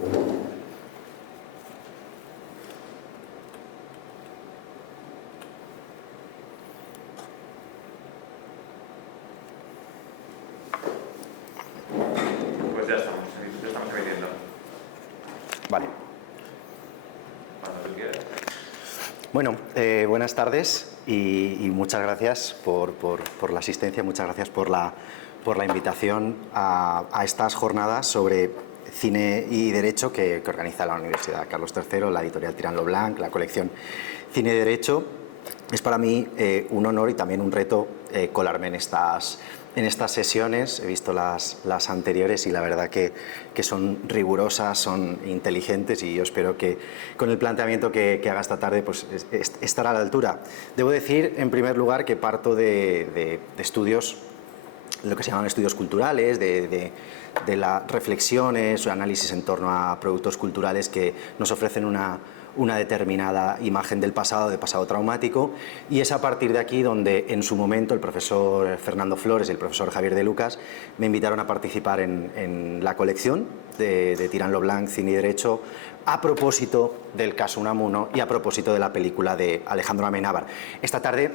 Pues ya estamos emitiendo. Vale. Cuando tú quieras. Bueno, buenas tardes y muchas gracias por la asistencia, muchas gracias por la invitación a estas jornadas sobre cine y derecho que organiza la Universidad Carlos III, la editorial Tirant lo Blanc, la colección Cine y Derecho. Es para mí un honor y también un reto colarme en estas sesiones. He visto las anteriores y la verdad que son rigurosas, son inteligentes y yo espero que con el planteamiento que haga esta tarde pues estará a la altura. Debo decir, en primer lugar, que parto de estudios, lo que se llaman estudios culturales, de las reflexiones o análisis en torno a productos culturales que nos ofrecen una determinada imagen del pasado, de pasado traumático, y es a partir de aquí donde en su momento el profesor Fernando Flores y el profesor Javier de Lucas me invitaron a participar en la colección de Tirant lo Blanc, Cine y Derecho, a propósito del caso Unamuno y a propósito de la película de Alejandro Amenábar. Esta tarde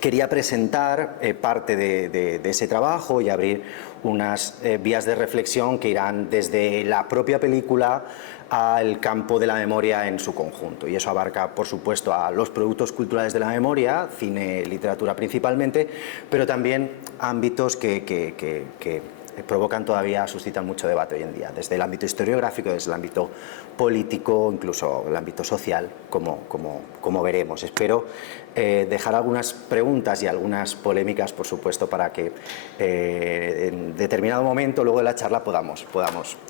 quería presentar parte de ese trabajo y abrir unas vías de reflexión que irán desde la propia película al campo de la memoria en su conjunto. Y eso abarca, por supuesto, a los productos culturales de la memoria, cine, literatura principalmente, pero también ámbitos que provocan todavía, suscitan mucho debate hoy en día, desde el ámbito historiográfico, desde el ámbito político, incluso el ámbito social, como veremos. Espero dejar algunas preguntas y algunas polémicas, por supuesto, para que en determinado momento, luego de la charla, podamos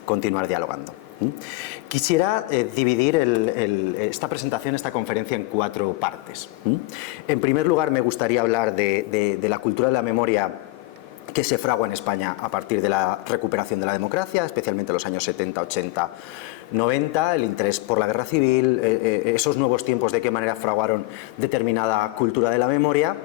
continuar dialogando. Quisiera dividir esta presentación, esta conferencia, en 4 partes. En primer lugar, me gustaría hablar de la cultura de la memoria que se fragua en España a partir de la recuperación de la democracia, especialmente en los años 70, 80, 90, el interés por la guerra civil, esos nuevos tiempos, de qué manera fraguaron determinada cultura de la memoria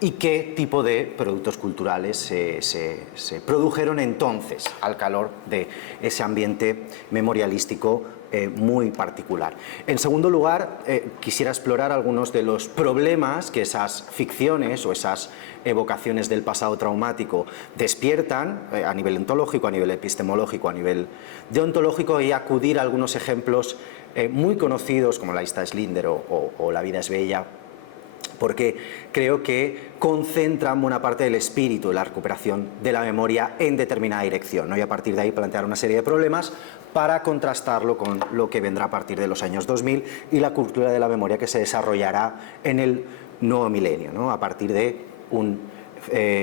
y qué tipo de productos culturales se produjeron entonces al calor de ese ambiente memorialístico muy particular. En segundo lugar, quisiera explorar algunos de los problemas que esas ficciones o esas evocaciones del pasado traumático despiertan a nivel ontológico, a nivel epistemológico, a nivel deontológico, y acudir a algunos ejemplos muy conocidos como La lista de Schindler o La vida es bella, porque creo que concentran buena parte del espíritu de la recuperación de la memoria en determinada dirección, ¿no? Y a partir de ahí plantear una serie de problemas para contrastarlo con lo que vendrá a partir de los años 2000 y la cultura de la memoria que se desarrollará en el nuevo milenio, ¿no? A partir de un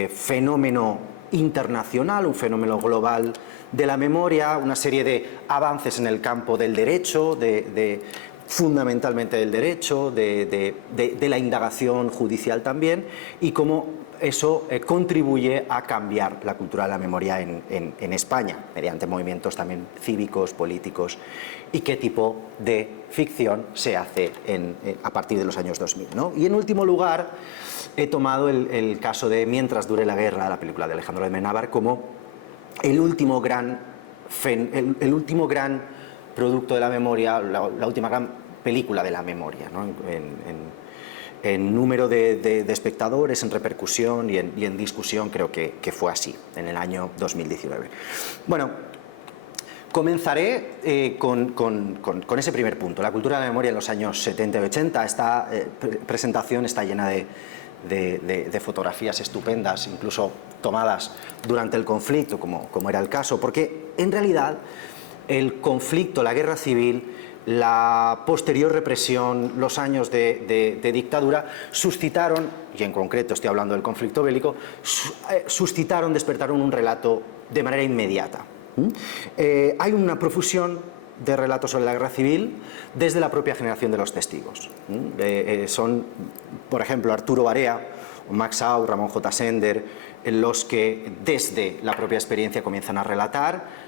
fenómeno internacional, un fenómeno global de la memoria, una serie de avances en el campo del derecho, fundamentalmente del derecho, de la indagación judicial también, y cómo eso contribuye a cambiar la cultura de la memoria en España, mediante movimientos también cívicos, políticos, y qué tipo de ficción se hace a partir de los años 2000, ¿no? Y en último lugar, he tomado el caso de Mientras dure la guerra, la película de Alejandro Amenábar, como el último gran producto de la memoria, la última gran película de la memoria, ¿no? En número de espectadores, en repercusión y en discusión, creo que fue así, en el año 2019. Bueno, comenzaré con ese primer punto, la cultura de la memoria en los años 70 y 80. Esta presentación está llena de fotografías estupendas, incluso tomadas durante el conflicto, como era el caso, porque en realidad el conflicto, la guerra civil, la posterior represión, los años de dictadura suscitaron, y en concreto estoy hablando del conflicto bélico, despertaron un relato de manera inmediata. Hay una profusión de relatos sobre la guerra civil desde la propia generación de los testigos. Son, por ejemplo, Arturo Barea, Max Au, Ramón J. Sender, los que desde la propia experiencia comienzan a relatar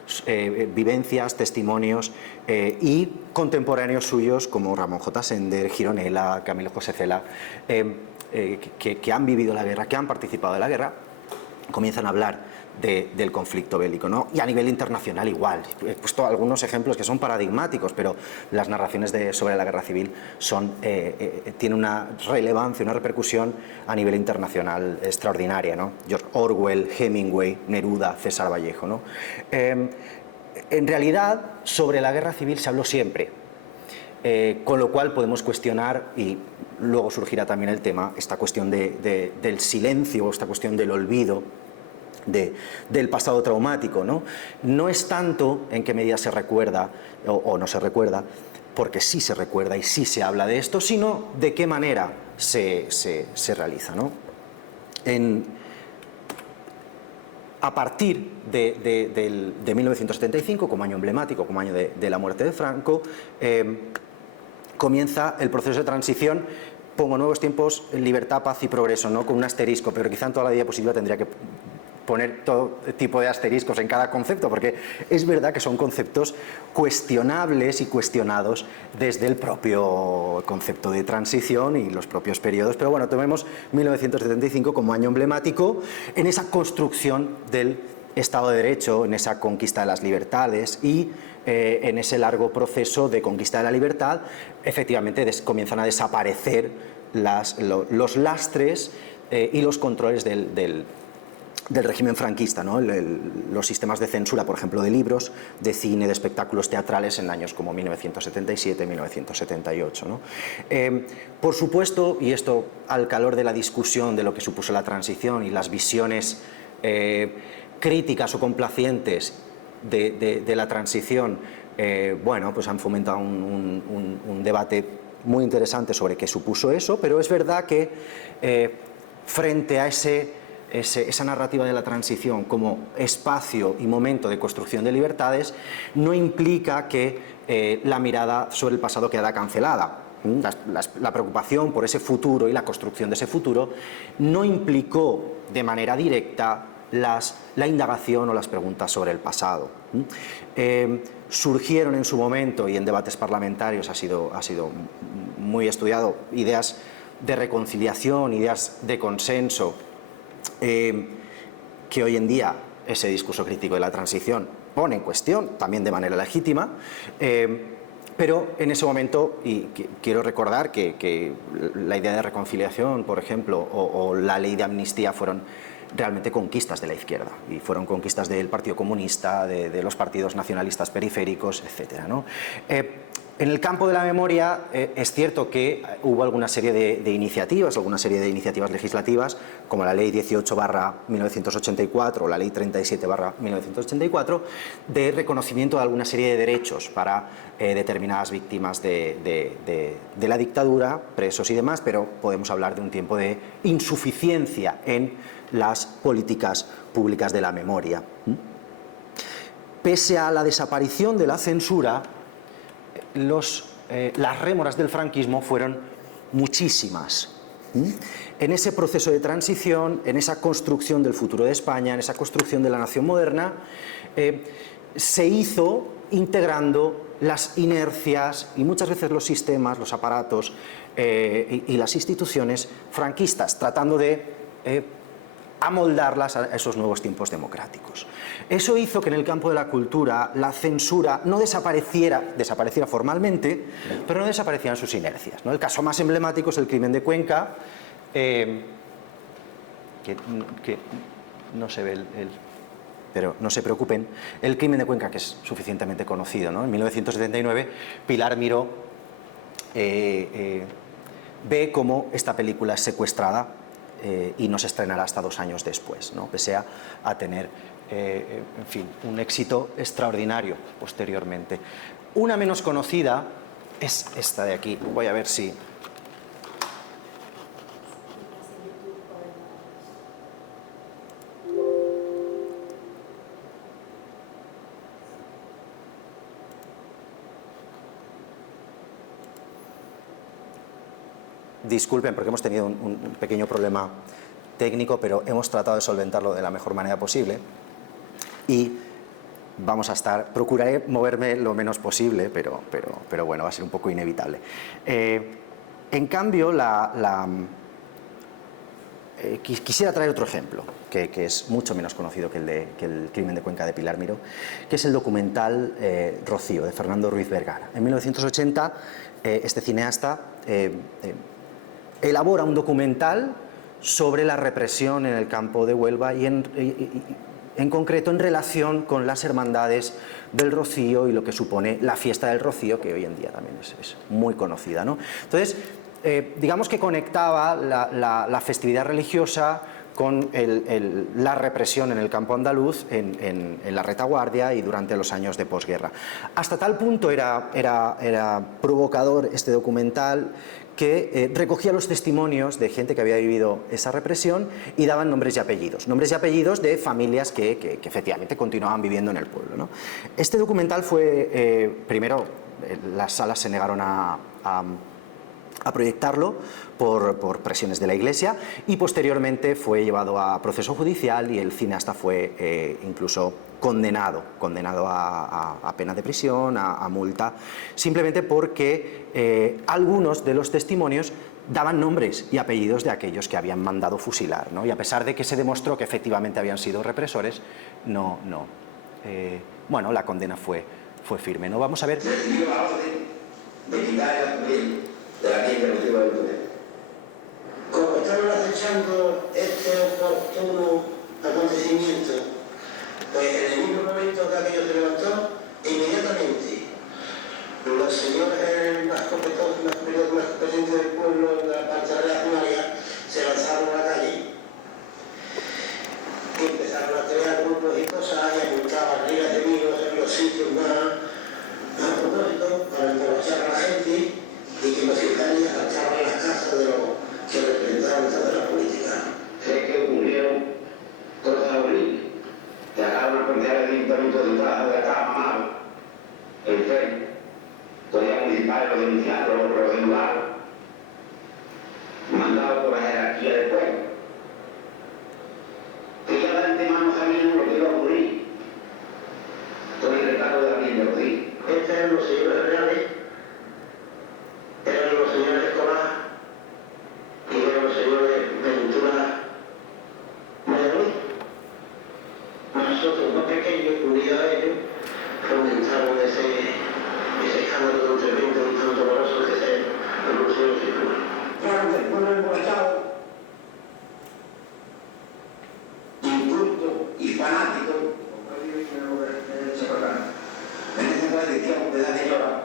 vivencias, testimonios, y contemporáneos suyos como Ramón J. Sender, Gironella, Camilo José Cela, que han vivido la guerra, que han participado de la guerra, comienzan a hablar del conflicto bélico, ¿no? Y a nivel internacional igual. He puesto algunos ejemplos que son paradigmáticos, pero las narraciones sobre la guerra civil tienen una relevancia, una repercusión a nivel internacional extraordinaria, ¿no? George Orwell, Hemingway, Neruda, César Vallejo, ¿no? En realidad, sobre la guerra civil se habló siempre, con lo cual podemos cuestionar, y luego surgirá también el tema, esta cuestión del silencio, esta cuestión del olvido, del pasado traumático, ¿no? No es tanto en qué medida se recuerda o no se recuerda, porque sí se recuerda y sí se habla de esto, sino de qué manera se realiza, ¿no? A partir de 1975, como año emblemático, como año de la muerte de Franco, comienza el proceso de transición. Pongo nuevos tiempos, libertad, paz y progreso, ¿no? Con un asterisco, pero quizá en toda la diapositiva tendría que poner todo tipo de asteriscos en cada concepto, porque es verdad que son conceptos cuestionables y cuestionados desde el propio concepto de transición y los propios periodos. Pero bueno, tomemos 1975 como año emblemático en esa construcción del Estado de Derecho, en esa conquista de las libertades y en ese largo proceso de conquista de la libertad, efectivamente comienzan a desaparecer los lastres y los controles del régimen franquista, ¿no? Los sistemas de censura, por ejemplo, de libros, de cine, de espectáculos teatrales en años como 1977, 1978, ¿no? Por supuesto, y esto al calor de la discusión de lo que supuso la transición y las visiones críticas o complacientes de la transición, bueno, pues han fomentado un debate muy interesante sobre qué supuso eso, pero es verdad que frente a esa narrativa de la transición como espacio y momento de construcción de libertades, no implica que la mirada sobre el pasado queda cancelada. La preocupación por ese futuro y la construcción de ese futuro no implicó de manera directa la indagación o las preguntas sobre el pasado. Surgieron en su momento, y en debates parlamentarios ha sido muy estudiado, ideas de reconciliación, ideas de consenso, que hoy en día ese discurso crítico de la transición pone en cuestión, también de manera legítima, pero en ese momento, y quiero recordar que la idea de reconciliación, por ejemplo, o la ley de amnistía fueron realmente conquistas de la izquierda, y fueron conquistas del Partido Comunista, de los partidos nacionalistas periféricos, etc., ¿no? En el campo de la memoria es cierto que hubo alguna serie de iniciativas, legislativas, como la Ley 18/1984 o la Ley 37/1984, de reconocimiento de alguna serie de derechos para determinadas víctimas de la dictadura, presos y demás, pero podemos hablar de un tiempo de insuficiencia en las políticas públicas de la memoria. Pese a la desaparición de la censura, las rémoras del franquismo fueron muchísimas. En ese proceso de transición, en esa construcción del futuro de España, en esa construcción de la nación moderna, se hizo integrando las inercias y muchas veces los sistemas, los aparatos y las instituciones franquistas, tratando de amoldarlas a esos nuevos tiempos democráticos. Eso hizo que en el campo de la cultura la censura no desapareciera formalmente, pero no desaparecieran sus inercias, ¿no? El caso más emblemático es el crimen de Cuenca, que no se ve pero no se preocupen, el crimen de Cuenca, que es suficientemente conocido, ¿no? En 1979, Pilar Miró ve cómo esta película es secuestrada y no se estrenará hasta 2 años después, ¿no? Pese a tener, en fin, un éxito extraordinario posteriormente. Una menos conocida es esta de aquí. Voy a ver si... Disculpen porque hemos tenido un pequeño problema técnico, pero hemos tratado de solventarlo de la mejor manera posible y procuraré moverme lo menos posible, pero bueno, va a ser un poco inevitable. En cambio, quisiera traer otro ejemplo, que es mucho menos conocido que el crimen de Cuenca de Pilar Miró, que es el documental Rocío, de Fernando Ruiz Vergara. En 1980, este cineasta elabora un documental sobre la represión en el campo de Huelva y en concreto en relación con las hermandades del Rocío y lo que supone la fiesta del Rocío, que hoy en día también es muy conocida, ¿no? Entonces, digamos que conectaba la festividad religiosa con la represión en el campo andaluz, en la retaguardia y durante los años de posguerra. Hasta tal punto era provocador este documental que recogía los testimonios de gente que había vivido esa represión y daban nombres y apellidos de familias que efectivamente continuaban viviendo en el pueblo, ¿no? Este documental fue, primero, las salas se negaron a proyectarlo por presiones de la Iglesia y posteriormente fue llevado a proceso judicial y el cineasta fue incluso condenado a pena de prisión, a multa, simplemente porque algunos de los testimonios daban nombres y apellidos de aquellos que habían mandado fusilar, ¿no? Y a pesar de que se demostró que efectivamente habían sido represores, bueno, la condena fue firme, ¿no? Vamos a ver. De la ley preventiva del poder. Como estaban acechando este oportuno acontecimiento, pues en el mismo momento que aquello se levantó, inmediatamente los señores más competentes del pueblo, de la parte reaccionaria, se lanzaron a la calle y empezaron a crear grupos y cosas y apuntaban ligas de vivos en los sitios más a propósito para emborrachar a la gente y que los fiscales arrancaban las casas de los que representaban toda la política. Sé que ocurrieron cosas horribles. Dejaron a policía del ayuntamiento de Plaza de acá mamado, el tren. Policía municipal lo denunciaron, lo denunciaron. Mandado por la jerarquía del pueblo. Que ya de antemano sabían lo que iba a ocurrir. Con el recargo de la ley de los días. Estos eran los señores reales. Eran los señores Escobar y eran los señores Ventura Valladolid. Nosotros, más pequeños, unidos a ellos, fomentaron ese escándalo de un evento tan doloroso que se anunció en Figura. Durante el pueblo emborrachado, inculto y fanático, en esa tradición de la señora,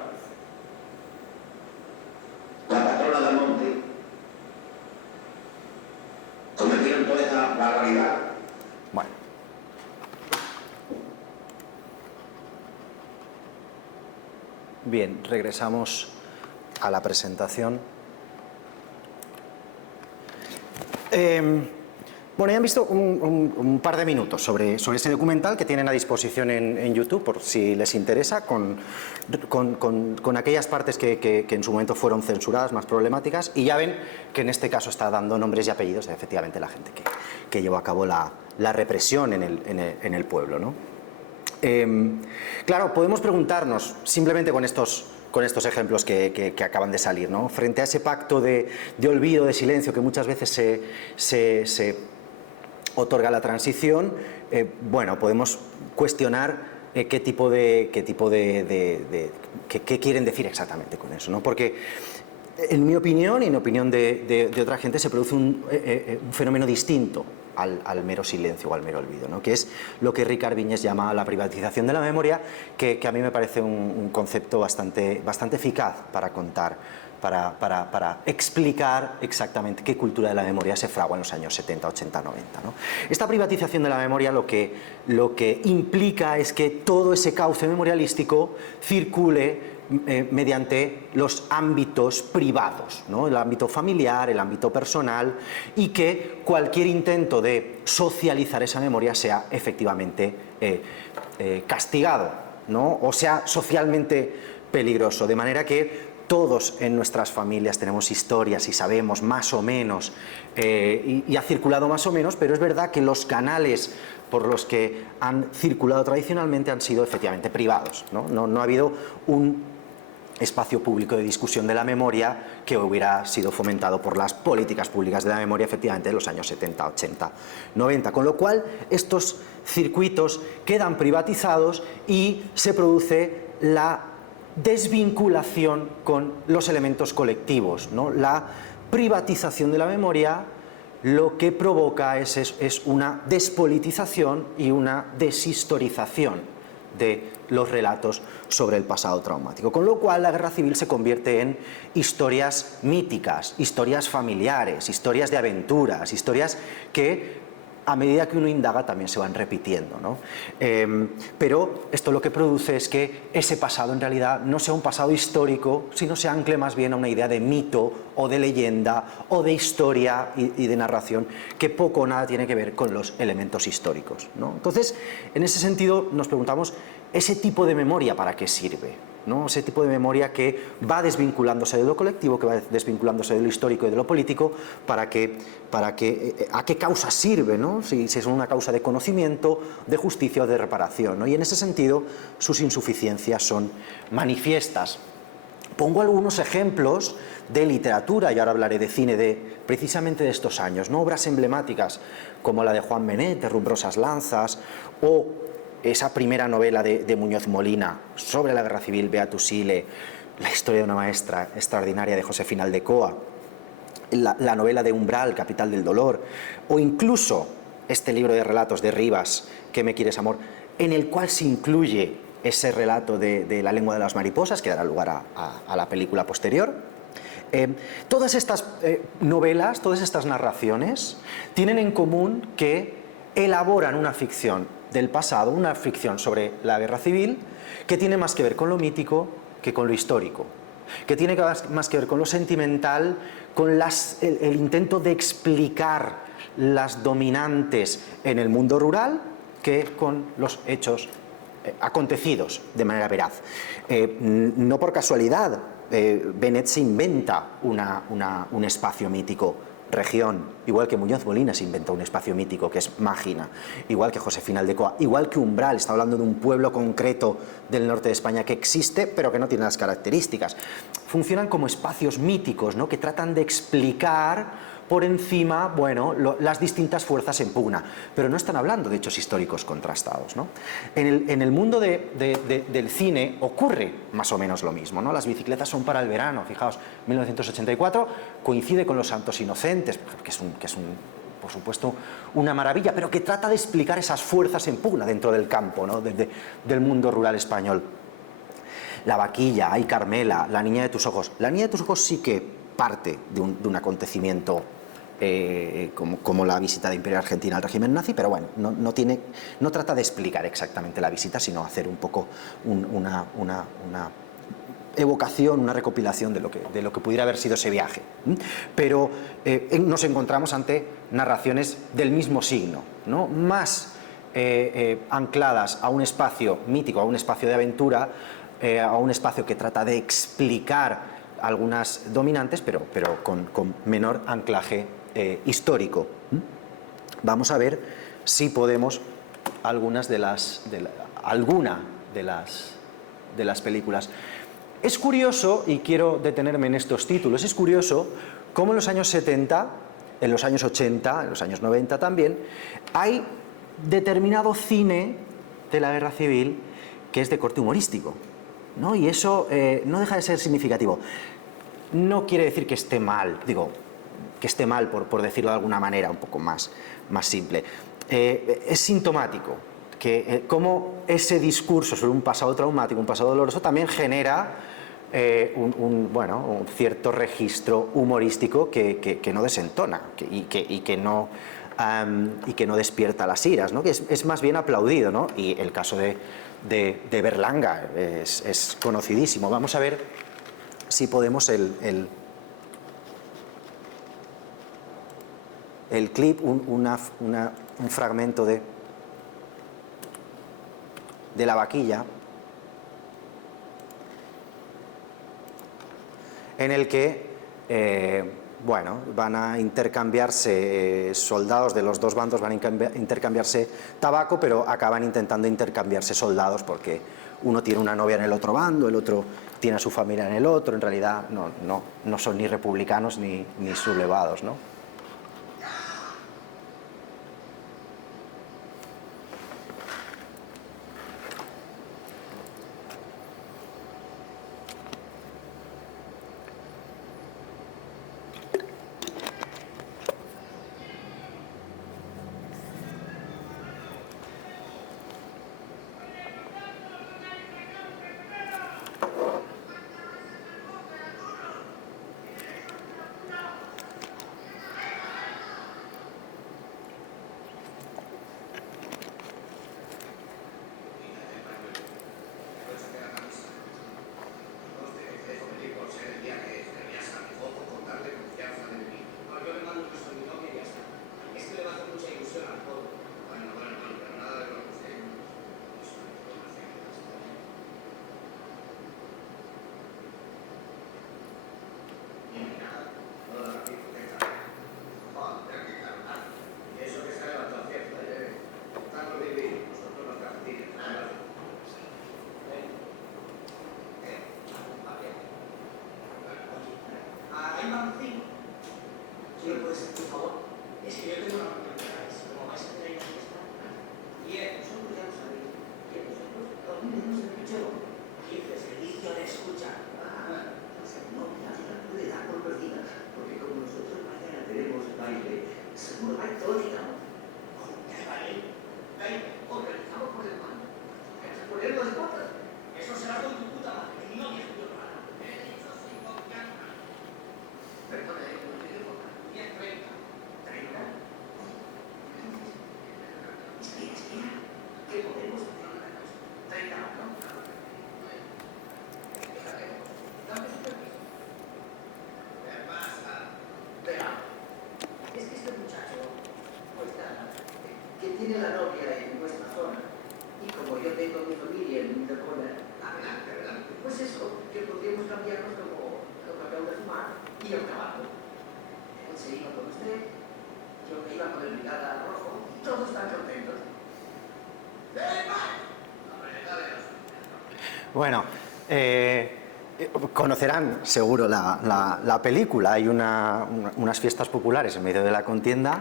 la patrona del monte, cometieron toda esa barbaridad. Bueno. Bien, regresamos a la presentación. Bueno, ya han visto un par de minutos sobre ese documental que tienen a disposición en YouTube, por si les interesa, con aquellas partes que en su momento fueron censuradas, más problemáticas, y ya ven que en este caso está dando nombres y apellidos de efectivamente la gente que llevó a cabo la represión en el pueblo, ¿no? Claro, podemos preguntarnos, simplemente con estos ejemplos que acaban de salir, ¿no? Frente a ese pacto de olvido, de silencio que muchas veces se otorga la transición, bueno, podemos cuestionar qué quieren decir exactamente con eso, ¿no? Porque en mi opinión y en opinión de otra gente se produce un fenómeno distinto al mero silencio o al mero olvido, ¿no? Que es lo que Ricard Viñes llama la privatización de la memoria, que a mí me parece un concepto bastante eficaz para contar, para explicar exactamente qué cultura de la memoria se fragua en los años 70, 80, 90, ¿no? Esta privatización de la memoria lo que implica es que todo ese cauce memorialístico circule mediante los ámbitos privados, ¿no? El ámbito familiar, el ámbito personal, y que cualquier intento de socializar esa memoria sea efectivamente castigado, ¿no? O sea socialmente peligroso, de manera que todos en nuestras familias tenemos historias y sabemos más o menos, y ha circulado más o menos, pero es verdad que los canales por los que han circulado tradicionalmente han sido efectivamente privados, ¿no? No ha habido espacio público de discusión de la memoria que hubiera sido fomentado por las políticas públicas de la memoria, efectivamente, en los años 70, 80, 90. Con lo cual, estos circuitos quedan privatizados y se produce la desvinculación con los elementos colectivos, ¿no? La privatización de la memoria lo que provoca es una despolitización y una deshistorización de los relatos sobre el pasado traumático. Con lo cual la guerra civil se convierte en historias míticas, historias familiares, historias de aventuras, historias que a medida que uno indaga también se van repitiendo, ¿no? Pero esto lo que produce es que ese pasado en realidad no sea un pasado histórico, sino se ancle más bien a una idea de mito o de leyenda o de historia y de narración que poco o nada tiene que ver con los elementos históricos, ¿no? Entonces, en ese sentido nos preguntamos, ¿ese tipo de memoria para qué sirve? ¿No? Ese tipo de memoria que va desvinculándose de lo colectivo, que va desvinculándose de lo histórico y de lo político, ¿a qué causa sirve? ¿No? Si es una causa de conocimiento, de justicia o de reparación, ¿no? Y en ese sentido sus insuficiencias son manifiestas. Pongo algunos ejemplos de literatura, y ahora hablaré de cine precisamente de estos años, ¿no? Obras emblemáticas como la de Juan Benet, de Rumbrosas Lanzas, o esa primera novela de Muñoz Molina sobre la guerra civil, Beatus Ile, la historia de una maestra extraordinaria de Josefina Aldecoa, la novela de Umbral, Capital del dolor, o incluso este libro de relatos de Rivas, ¿Qué me quieres, amor?, en el cual se incluye ese relato de La lengua de las mariposas, que dará lugar a la película posterior. Todas estas novelas, todas estas narraciones tienen en común que elaboran una ficción del pasado, una ficción sobre la guerra civil, que tiene más que ver con lo mítico que con lo histórico, que tiene más que ver con lo sentimental, con el intento de explicar las dominantes en el mundo rural, que con los hechos acontecidos de manera veraz. No por casualidad, Benet se inventa un espacio mítico, región, igual que Muñoz Molina se inventó un espacio mítico que es Mágina, igual que Josefina Aldecoa, igual que Umbral, está hablando de un pueblo concreto del norte de España que existe pero que no tiene las características. Funcionan como espacios míticos, ¿no?, que tratan de explicar por encima, bueno, las distintas fuerzas en pugna, pero no están hablando de hechos históricos contrastados, ¿no? En el mundo del cine ocurre más o menos lo mismo, ¿no? Las bicicletas son para el verano, fijaos, 1984 coincide con Los Santos Inocentes, que es por supuesto una maravilla, pero que trata de explicar esas fuerzas en pugna dentro del campo, ¿no?, del mundo rural español. La vaquilla, Ay Carmela, La niña de tus ojos. La niña de tus ojos sí que parte de un acontecimiento como la visita de Imperio Argentina al régimen nazi, pero bueno, no trata de explicar exactamente la visita, sino hacer un poco una evocación, una recopilación de lo que pudiera haber sido ese viaje. Pero nos encontramos ante narraciones del mismo signo, ¿no?, más ancladas a un espacio mítico, a un espacio de aventura, a un espacio que trata de explicar algunas dominantes, pero con menor anclaje histórico. Vamos a ver si podemos alguna de las películas. Es curioso, y quiero detenerme en estos títulos, es curioso cómo en los años 70, en los años 80, en los años 90 también, hay determinado cine de la guerra civil que es de corte humorístico, ¿no? Y eso no deja de ser significativo. No quiere decir que esté mal, digo, que esté mal por decirlo de alguna manera un poco más simple. Es sintomático que cómo ese discurso sobre un pasado traumático, un pasado doloroso, también genera un cierto registro humorístico que no desentona y que no despierta las iras, ¿no? Que es más bien aplaudido, ¿no? Y el caso de Berlanga es conocidísimo. Vamos a ver si podemos el clip, un fragmento de la vaquilla, en el que bueno, van a intercambiarse, soldados de los dos bandos van a intercambiarse tabaco, pero acaban intentando intercambiarse soldados porque uno tiene una novia en el otro bando, el otro tiene a su familia en el otro, en realidad no son ni republicanos ni sublevados, ¿no? Tiene la novia en nuestra zona y como yo tengo mi familia en Interpona, adelante, pues eso, que podríamos cambiarnos como acabo de fumar y el trabajo. Él se iba con usted, yo me iba con el Brigada Rojo y todos están contentos. Bueno, conocerán seguro la película. Hay unas fiestas populares en medio de la contienda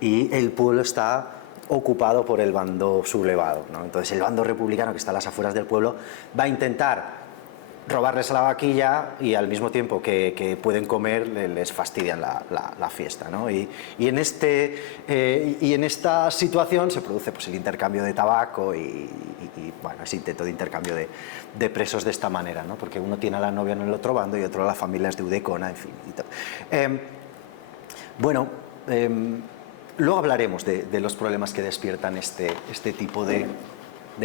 y el pueblo está ocupado por el bando sublevado, ¿no? Entonces el bando republicano, que está a las afueras del pueblo, va a intentar robarles la vaquilla y al mismo tiempo que pueden comer les fastidian la fiesta, ¿no? Y en esta situación se produce pues el intercambio de tabaco y bueno, ese intento de intercambio de presos de esta manera, ¿no? Porque uno tiene a la novia en el otro bando y otro a las familias de Udecona, en fin. Luego hablaremos de los problemas que despiertan este tipo de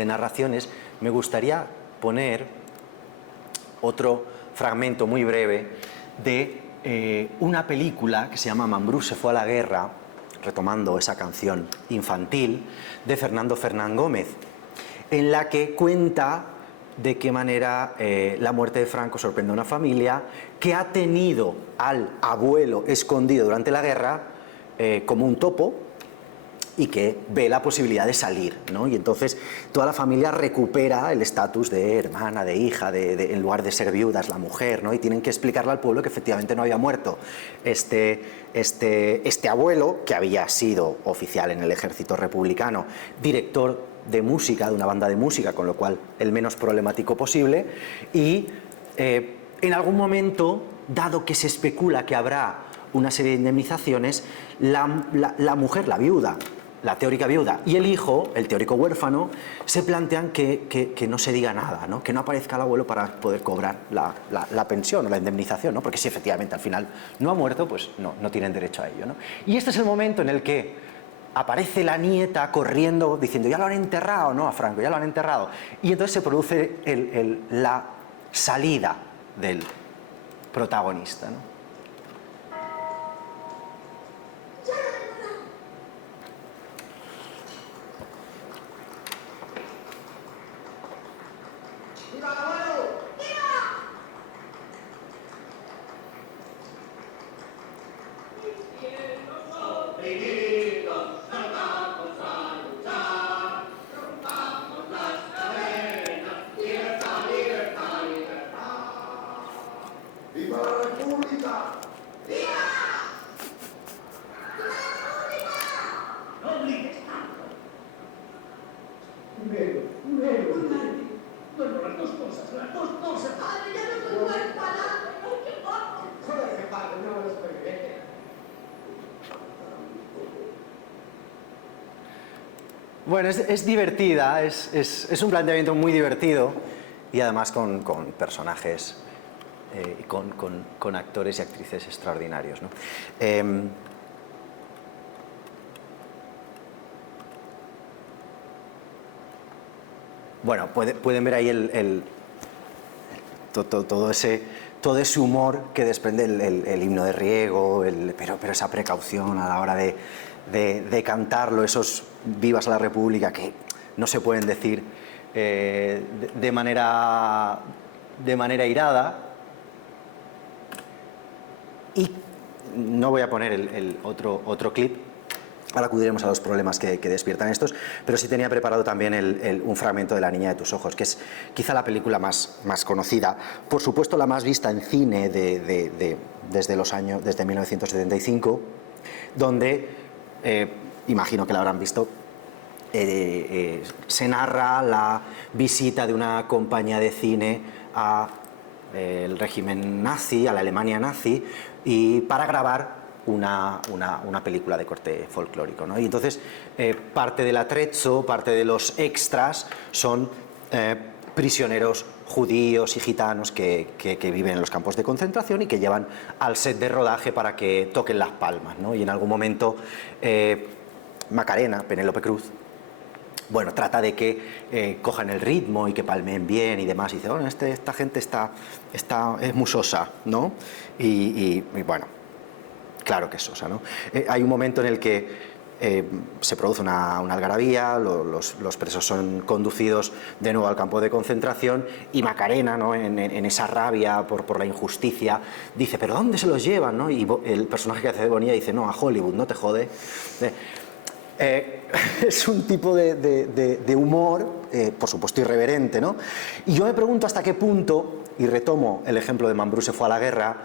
narraciones. Me gustaría poner otro fragmento muy breve de una película que se llama Mambrú se fue a la guerra, retomando esa canción infantil de Fernando Fernán Gómez, en la que cuenta de qué manera la muerte de Franco sorprende a una familia que ha tenido al abuelo escondido durante la guerra como un topo y que ve la posibilidad de salir, ¿no? Y entonces toda la familia recupera el estatus de hermana, de hija, en lugar de ser viudas, la mujer, ¿no? Y tienen que explicarle al pueblo que efectivamente no había muerto este abuelo, que había sido oficial en el ejército republicano, director de música, de una banda de música, con lo cual el menos problemático posible, y en algún momento, dado que se especula que habrá una serie de indemnizaciones, la mujer, la viuda, la teórica viuda, y el hijo, el teórico huérfano, se plantean que no se diga nada, ¿no? Que no aparezca el abuelo para poder cobrar la pensión o la indemnización, ¿no? Porque si efectivamente al final no ha muerto, pues no tienen derecho a ello, ¿no? Y este es el momento en el que aparece la nieta corriendo diciendo ya lo han enterrado, ¿no? A Franco, ya lo han enterrado. Y entonces se produce la salida del protagonista, ¿no? ¡Viva! Bueno, las dos cosas, las dos cosas. Padre, ya no puedo jugar para. Joder, qué padre, una buena supervivencia. Bueno, es divertida, es un planteamiento muy divertido y además con personajes, con actores y actrices extraordinarios, ¿no? Bueno, pueden ver ahí todo ese humor que desprende el himno de Riego, pero esa precaución a la hora de cantarlo, esos vivas a la República que no se pueden decir de manera irada. Y no voy a poner el otro clip. Ahora acudiremos a los problemas que despiertan estos, pero sí tenía preparado también un fragmento de La niña de tus ojos, que es quizá la película más conocida, por supuesto la más vista en cine desde 1975, donde, imagino que la habrán visto, se narra la visita de una compañía de cine al régimen nazi, a la Alemania nazi, y para grabar una película de corte folclórico, ¿no? Y entonces parte del atrecho, parte de los extras son prisioneros judíos y gitanos que viven en los campos de concentración y que llevan al set de rodaje para que toquen las palmas, ¿no? Y en algún momento Macarena, Penélope Cruz, bueno, trata de que cojan el ritmo y que palmeen bien y demás. Y dice, bueno, esta gente es muy sosa, ¿no? Y bueno, claro que es sosa, ¿no? Hay un momento en el que se produce una algarabía, los presos son conducidos de nuevo al campo de concentración y Macarena, ¿no? en esa rabia por la injusticia, dice, ¿pero dónde se los llevan, no? Y el personaje que hace de Bonilla dice, no, a Hollywood, no te jode. Es un tipo de humor, por supuesto irreverente, ¿no? Y yo me pregunto hasta qué punto, y retomo el ejemplo de Mambrú se fue a la guerra,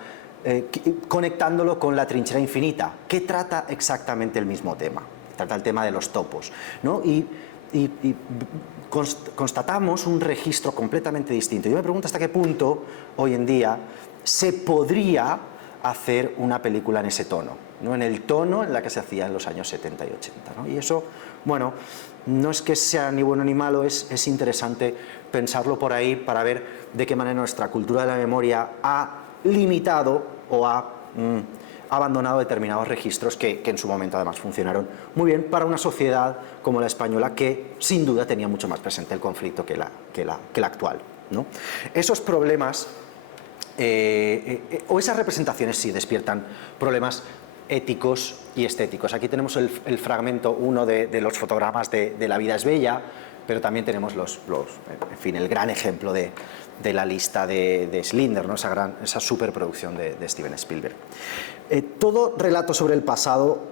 conectándolo con La trinchera infinita, que trata exactamente el mismo tema, trata el tema de los topos, ¿no? Y constatamos un registro completamente distinto. Yo me pregunto hasta qué punto, hoy en día, se podría hacer una película en ese tono, ¿no? En el tono en la que se hacía en los años 70 y 80, ¿no? Y eso, bueno, no es que sea ni bueno ni malo, es interesante pensarlo por ahí para ver de qué manera nuestra cultura de la memoria ha limitado o ha abandonado determinados registros que en su momento además funcionaron muy bien para una sociedad como la española que sin duda tenía mucho más presente el conflicto que la actual, ¿no? Esos problemas o esas representaciones sí despiertan problemas éticos y estéticos. Aquí tenemos el fragmento, uno de los fotogramas de La vida es bella, pero también tenemos en fin, el gran ejemplo de la lista de Schindler, ¿no? esa superproducción de Steven Spielberg. Todo relato sobre el pasado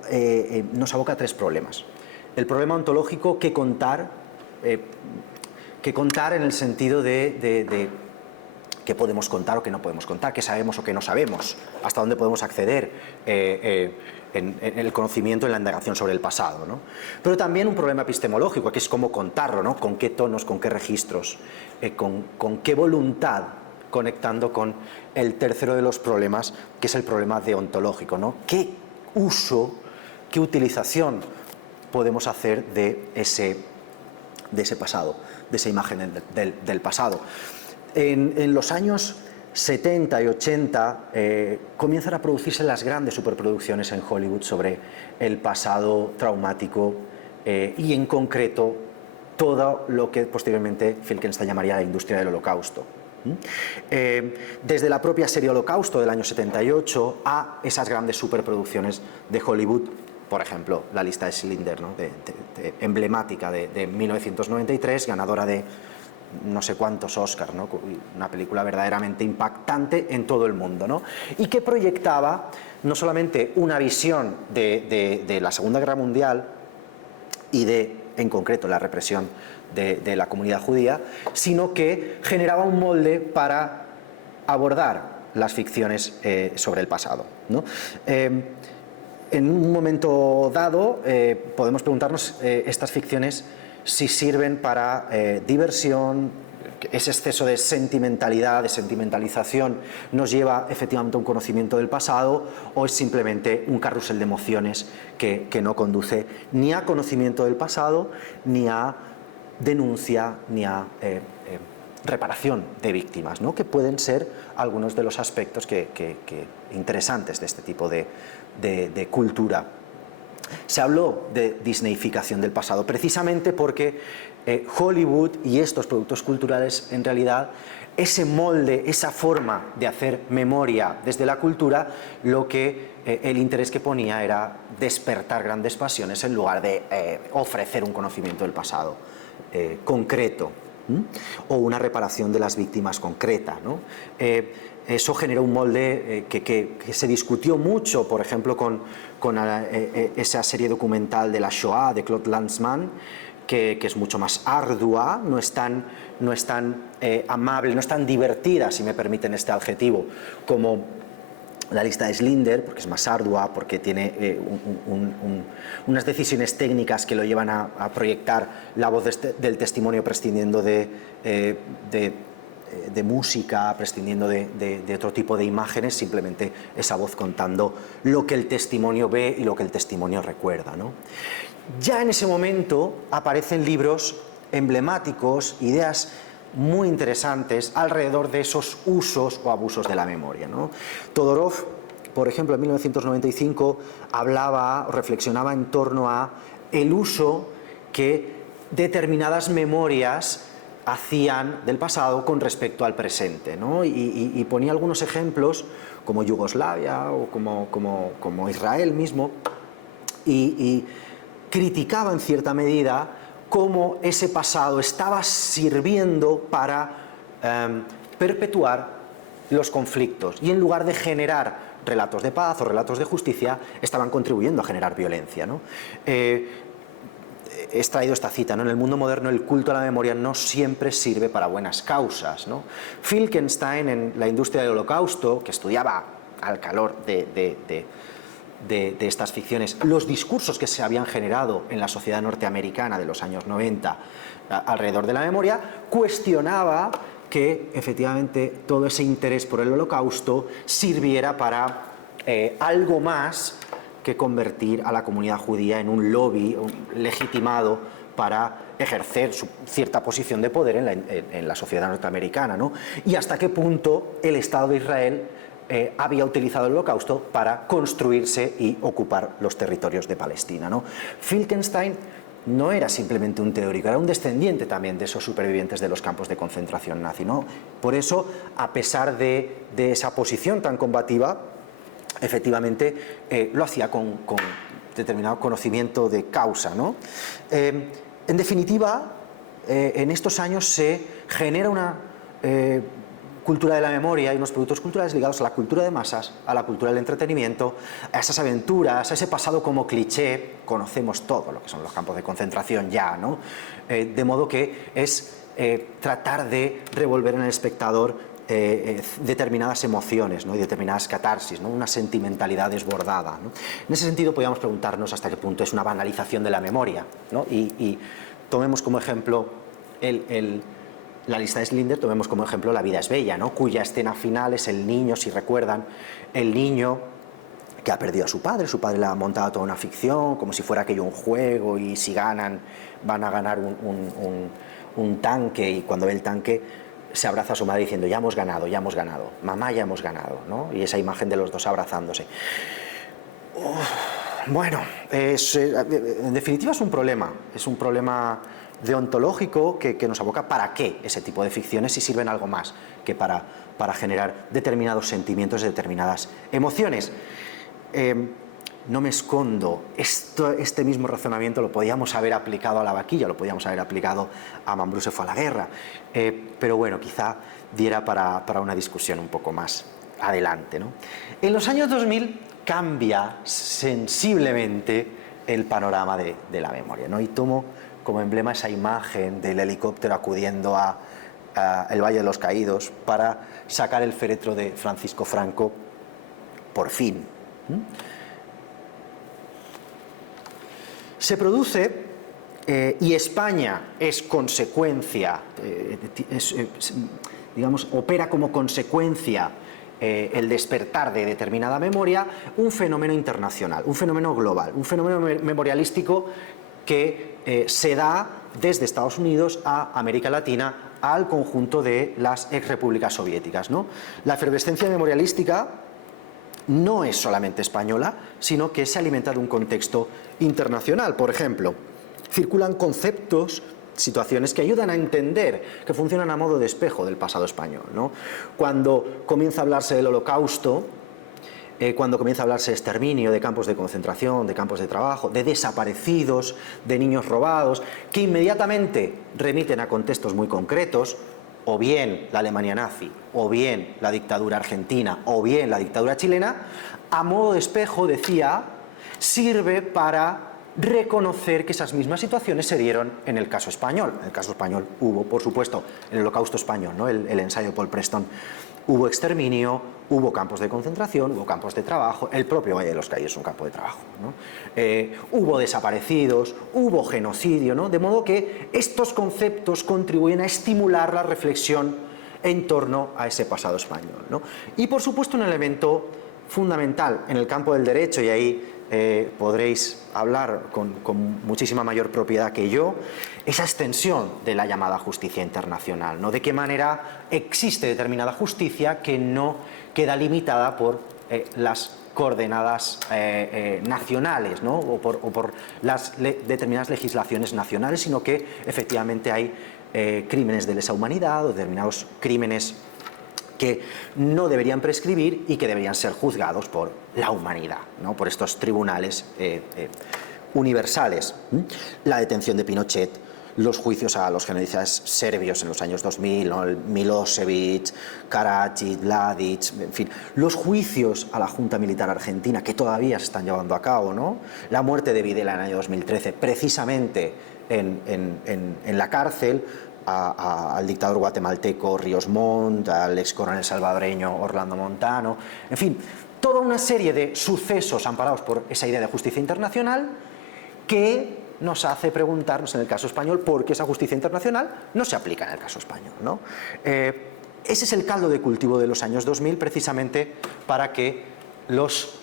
nos aboca a tres problemas. El problema ontológico, qué contar en el sentido de qué podemos contar o qué no podemos contar, qué sabemos o qué no sabemos, hasta dónde podemos acceder en el conocimiento, en la indagación sobre el pasado, ¿no? Pero también un problema epistemológico, que es cómo contarlo, ¿no? Con qué tonos, con qué registros, con qué voluntad, conectando con el tercero de los problemas, que es el problema deontológico, ¿no? ¿Qué uso, qué utilización podemos hacer de ese pasado, de esa imagen del pasado? En los años 70 y 80 comienzan a producirse las grandes superproducciones en Hollywood sobre el pasado traumático y en concreto todo lo que posteriormente Finkelstein llamaría la industria del holocausto. Desde la propia serie Holocausto del año 78 a esas grandes superproducciones de Hollywood, por ejemplo, la lista de Schindler, ¿no? Emblemática de 1993, ganadora de no sé cuántos Oscars, ¿no? Una película verdaderamente impactante en todo el mundo, ¿no? Y que proyectaba no solamente una visión de la Segunda Guerra Mundial y en concreto, la represión de la comunidad judía, sino que generaba un molde para abordar las ficciones sobre el pasado, ¿no? En un momento dado podemos preguntarnos estas ficciones si sirven para diversión, ese exceso de sentimentalidad, de sentimentalización, nos lleva efectivamente a un conocimiento del pasado, o es simplemente un carrusel de emociones que no conduce ni a conocimiento del pasado, ni a denuncia, ni a reparación de víctimas, ¿no? Que pueden ser algunos de los aspectos interesantes de este tipo de cultura. Se habló de disneyificación del pasado, precisamente porque Hollywood y estos productos culturales, en realidad, ese molde, esa forma de hacer memoria desde la cultura, el interés que ponía era despertar grandes pasiones en lugar de ofrecer un conocimiento del pasado concreto, o una reparación de las víctimas concreta, ¿no? Eso generó un molde que se discutió mucho, por ejemplo, con esa serie documental de la Shoah de Claude Lanzmann, que es mucho más ardua, no es tan amable, no es tan divertida, si me permiten este adjetivo, como la lista de Schindler, porque es más ardua, porque tiene unas decisiones técnicas que lo llevan a proyectar la voz del testimonio prescindiendo de música, prescindiendo de otro tipo de imágenes, simplemente esa voz contando lo que el testimonio ve y lo que el testimonio recuerda, ¿no? Ya en ese momento aparecen libros emblemáticos, ideas muy interesantes alrededor de esos usos o abusos de la memoria, ¿no? Todorov, por ejemplo, en 1995 reflexionaba en torno a el uso que determinadas memorias hacían del pasado con respecto al presente, ¿no? Y ponía algunos ejemplos como Yugoslavia o como Israel mismo, y criticaba en cierta medida cómo ese pasado estaba sirviendo para perpetuar los conflictos, y en lugar de generar relatos de paz o relatos de justicia, estaban contribuyendo a generar violencia, ¿no? He extraído esta cita, ¿no? En el mundo moderno el culto a la memoria no siempre sirve para buenas causas, ¿no? Finkelstein, en La industria del holocausto, que estudiaba al calor de estas ficciones los discursos que se habían generado en la sociedad norteamericana de los años 90 alrededor de la memoria, cuestionaba que efectivamente todo ese interés por el holocausto sirviera para algo más que convertir a la comunidad judía en un lobby legitimado para ejercer cierta posición de poder en la sociedad norteamericana, ¿no? Y hasta qué punto el Estado de Israel había utilizado el holocausto para construirse y ocupar los territorios de Palestina, ¿no? Finkelstein no era simplemente un teórico, era un descendiente también de esos supervivientes de los campos de concentración nazi, ¿no? Por eso, a pesar de esa posición tan combativa, efectivamente lo hacía con determinado conocimiento de causa, ¿no? En definitiva, en estos años se genera una cultura de la memoria y unos productos culturales ligados a la cultura de masas, a la cultura del entretenimiento, a esas aventuras, a ese pasado como cliché. Conocemos todo lo que son los campos de concentración ya, ¿no? De modo que es tratar de revolver en el espectador determinadas emociones, ¿no? Y determinadas catarsis, ¿no? Una sentimentalidad desbordada, ¿no? En ese sentido podríamos preguntarnos hasta qué punto es una banalización de la memoria, ¿no? Y tomemos como ejemplo la lista de Schindler, tomemos como ejemplo La vida es bella, ¿no? Cuya escena final es el niño, si recuerdan, el niño que ha perdido a su padre le ha montado toda una ficción, como si fuera aquello un juego, y si ganan, van a ganar un tanque, y cuando ve el tanque se abraza a su madre diciendo ya hemos ganado, mamá, ya hemos ganado, ¿no? Y esa imagen de los dos abrazándose. Bueno, en definitiva es un problema deontológico que nos aboca para qué ese tipo de ficciones, si sirven algo más que para generar determinados sentimientos, determinadas emociones. No me escondo, este mismo razonamiento lo podíamos haber aplicado a la vaquilla, lo podíamos haber aplicado a Mambrú se fue a la guerra, pero bueno, quizá diera para una discusión un poco más adelante, ¿no? En los años 2000 cambia sensiblemente el panorama de la memoria, ¿no? Y tomo como emblema esa imagen del helicóptero acudiendo a el Valle de los Caídos para sacar el féretro de Francisco Franco, por fin. Se produce y España es consecuencia, digamos, opera como consecuencia el despertar de determinada memoria, un fenómeno internacional, un fenómeno global, un fenómeno memorialístico que se da desde Estados Unidos a América Latina, al conjunto de las exrepúblicas soviéticas, ¿no? La efervescencia memorialística no es solamente española, sino que se alimenta de un contexto internacional. Por ejemplo, circulan conceptos, situaciones que ayudan a entender, que funcionan a modo de espejo del pasado español, ¿no? Cuando comienza a hablarse del Holocausto, cuando comienza a hablarse de exterminio, de campos de concentración, de campos de trabajo, de desaparecidos, de niños robados, que inmediatamente remiten a contextos muy concretos, o bien la Alemania nazi, o bien la dictadura argentina, o bien la dictadura chilena, a modo de espejo, decía, sirve para reconocer que esas mismas situaciones se dieron en el caso español. En el caso español hubo, por supuesto, el Holocausto español, ¿no? el ensayo de Paul Preston. Hubo exterminio, hubo campos de concentración, hubo campos de trabajo, el propio Valle de los Caídos es un campo de trabajo, ¿no? Hubo desaparecidos, hubo genocidio, ¿no? De modo que estos conceptos contribuyen a estimular la reflexión en torno a ese pasado español, ¿no? Y por supuesto un elemento fundamental en el campo del derecho, y ahí podréis hablar con muchísima mayor propiedad que yo, esa extensión de la llamada justicia internacional, ¿no? De qué manera existe determinada justicia que no queda limitada por las coordenadas nacionales, ¿no? o por las determinadas legislaciones nacionales, sino que efectivamente hay crímenes de lesa humanidad o determinados crímenes que no deberían prescribir y que deberían ser juzgados por la humanidad, ¿no? Por estos tribunales universales. La detención de Pinochet, los juicios a los genocidas serbios en los años 2000, ¿no? Milosevic, Karadzic, Mladic, en fin, los juicios a la Junta Militar Argentina que todavía se están llevando a cabo, ¿no? La muerte de Videla en el año 2013, precisamente en la cárcel, al dictador guatemalteco Ríos Montt, al ex coronel salvadoreño Orlando Montano, en fin, toda una serie de sucesos amparados por esa idea de justicia internacional que nos hace preguntarnos en el caso español por qué esa justicia internacional no se aplica en el caso español, ¿no? Ese es el caldo de cultivo de los años 2000, precisamente para que los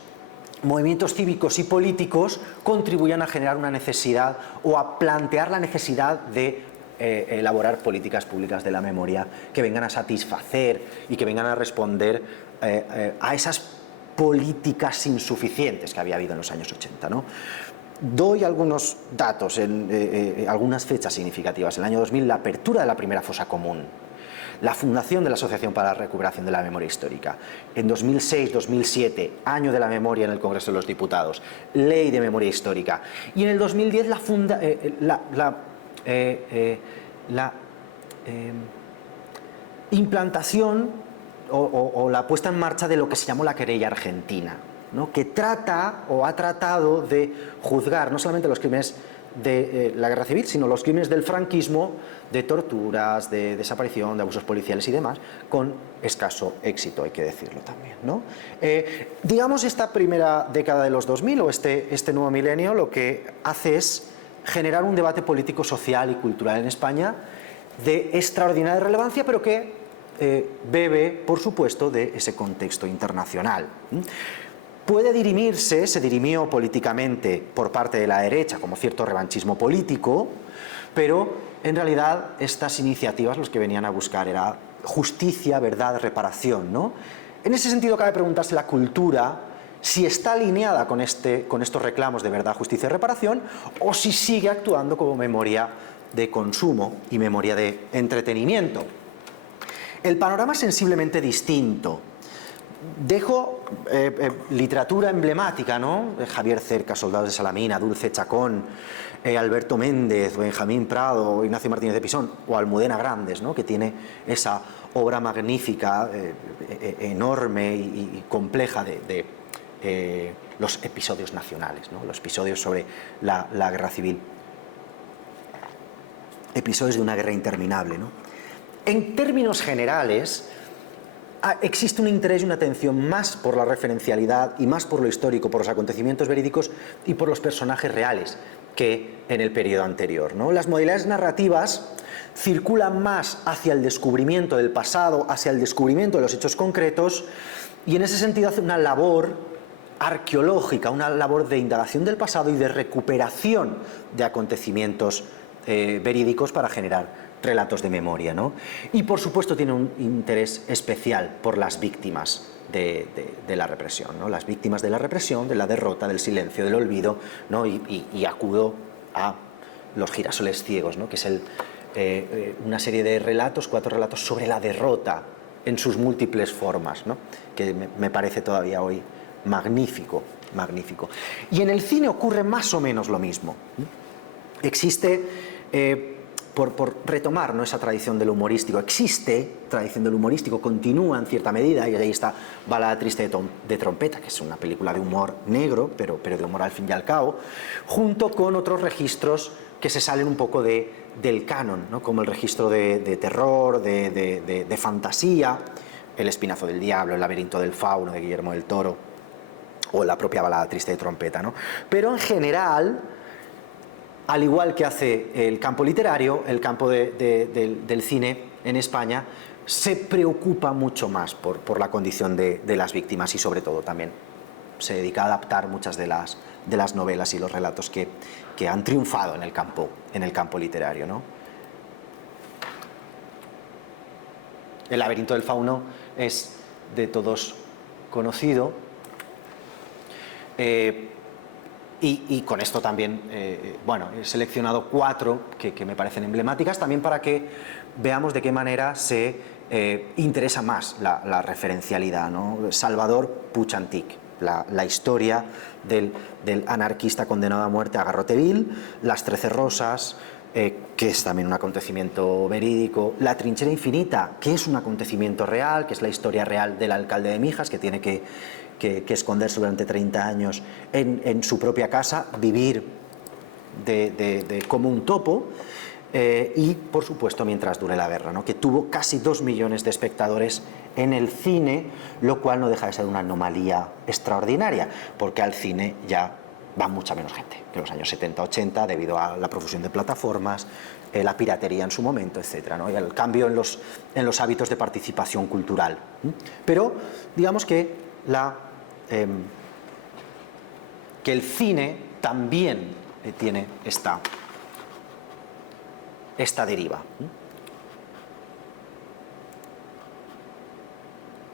movimientos cívicos y políticos contribuyan a generar una necesidad o a plantear la necesidad de elaborar políticas públicas de la memoria que vengan a satisfacer y que vengan a responder a esas políticas insuficientes que había habido en los años 80, ¿no? Doy algunos datos, algunas fechas significativas. En el año 2000, la apertura de la primera fosa común, la fundación de la Asociación para la Recuperación de la Memoria Histórica. En 2006-2007, año de la memoria en el Congreso de los Diputados, ley de memoria histórica. Y en el 2010, la implantación o la puesta en marcha de lo que se llamó la querella argentina, ¿no? Que trata o ha tratado de juzgar no solamente los crímenes de la guerra civil, sino los crímenes del franquismo, de torturas, de desaparición, de abusos policiales y demás, con escaso éxito, hay que decirlo también, ¿no? Digamos, esta primera década de los 2000 o este nuevo milenio lo que hace es generar un debate político, social y cultural en España de extraordinaria relevancia, pero que bebe, por supuesto, de ese contexto internacional. Puede dirimirse, se dirimió políticamente por parte de la derecha como cierto revanchismo político, pero en realidad estas iniciativas los que venían a buscar era justicia, verdad, reparación, ¿no? En ese sentido cabe preguntarse la cultura si está alineada con estos reclamos de verdad, justicia y reparación, o si sigue actuando como memoria de consumo y memoria de entretenimiento. El panorama es sensiblemente distinto. Dejo literatura emblemática, ¿no? Javier Cercas, Soldados de Salamina, Dulce Chacón, Alberto Méndez, Benjamín Prado, Ignacio Martínez de Pisón o Almudena Grandes, ¿no? Que tiene esa obra magnífica, enorme y compleja de los episodios nacionales, ¿no? Los episodios sobre la guerra civil. Episodios de una guerra interminable, ¿no? En términos generales, existe un interés y una atención más por la referencialidad y más por lo histórico, por los acontecimientos verídicos y por los personajes reales que en el periodo anterior, ¿no? Las modalidades narrativas circulan más hacia el descubrimiento del pasado, hacia el descubrimiento de los hechos concretos, y en ese sentido hace una labor arqueológica, una labor de indagación del pasado y de recuperación de acontecimientos verídicos para generar relatos de memoria, ¿no? Y por supuesto tiene un interés especial por las víctimas de la represión, ¿no? Las víctimas de la represión, de la derrota, del silencio, del olvido, ¿no? Y acudo a Los girasoles ciegos, ¿no? Que es una serie de relatos, 4 relatos sobre la derrota en sus múltiples formas, ¿no? Que me parece todavía hoy magnífico, magnífico. Y en el cine ocurre más o menos lo mismo. Existe, por retomar, ¿no?, esa tradición del humorístico, existe tradición del humorístico, continúa en cierta medida, y ahí está Balada triste de trompeta, que es una película de humor negro, pero de humor al fin y al cabo, junto con otros registros que se salen un poco del canon, ¿no?, como el registro de terror, de fantasía, El espinazo del diablo, El laberinto del fauno de Guillermo del Toro, o la propia Balada triste de trompeta, ¿no? Pero en general, al igual que hace el campo literario, el campo del cine en España se preocupa mucho más por la condición de las víctimas, y sobre todo también se dedica a adaptar muchas de las novelas y los relatos que han triunfado en el campo literario, ¿no? El laberinto del fauno es de todos conocido. Y con esto también, bueno, he seleccionado 4 que me parecen emblemáticas, también para que veamos de qué manera se interesa más la referencialidad, ¿no? Salvador Puig Antich, la historia del anarquista condenado a muerte a Garroteville, Las 13 rosas, que es también un acontecimiento verídico, La trinchera infinita, que es un acontecimiento real, que es la historia real del alcalde de Mijas, que tiene que esconderse durante 30 años en su propia casa, vivir como un topo, y por supuesto Mientras dure la guerra, ¿no?, que tuvo casi 2 millones de espectadores en el cine, lo cual no deja de ser una anomalía extraordinaria, porque al cine ya va mucha menos gente que en los años 70-80, debido a la profusión de plataformas, la piratería en su momento, etcétera, ¿no?, y el cambio en los hábitos de participación cultural. Pero digamos que el cine también tiene esta deriva.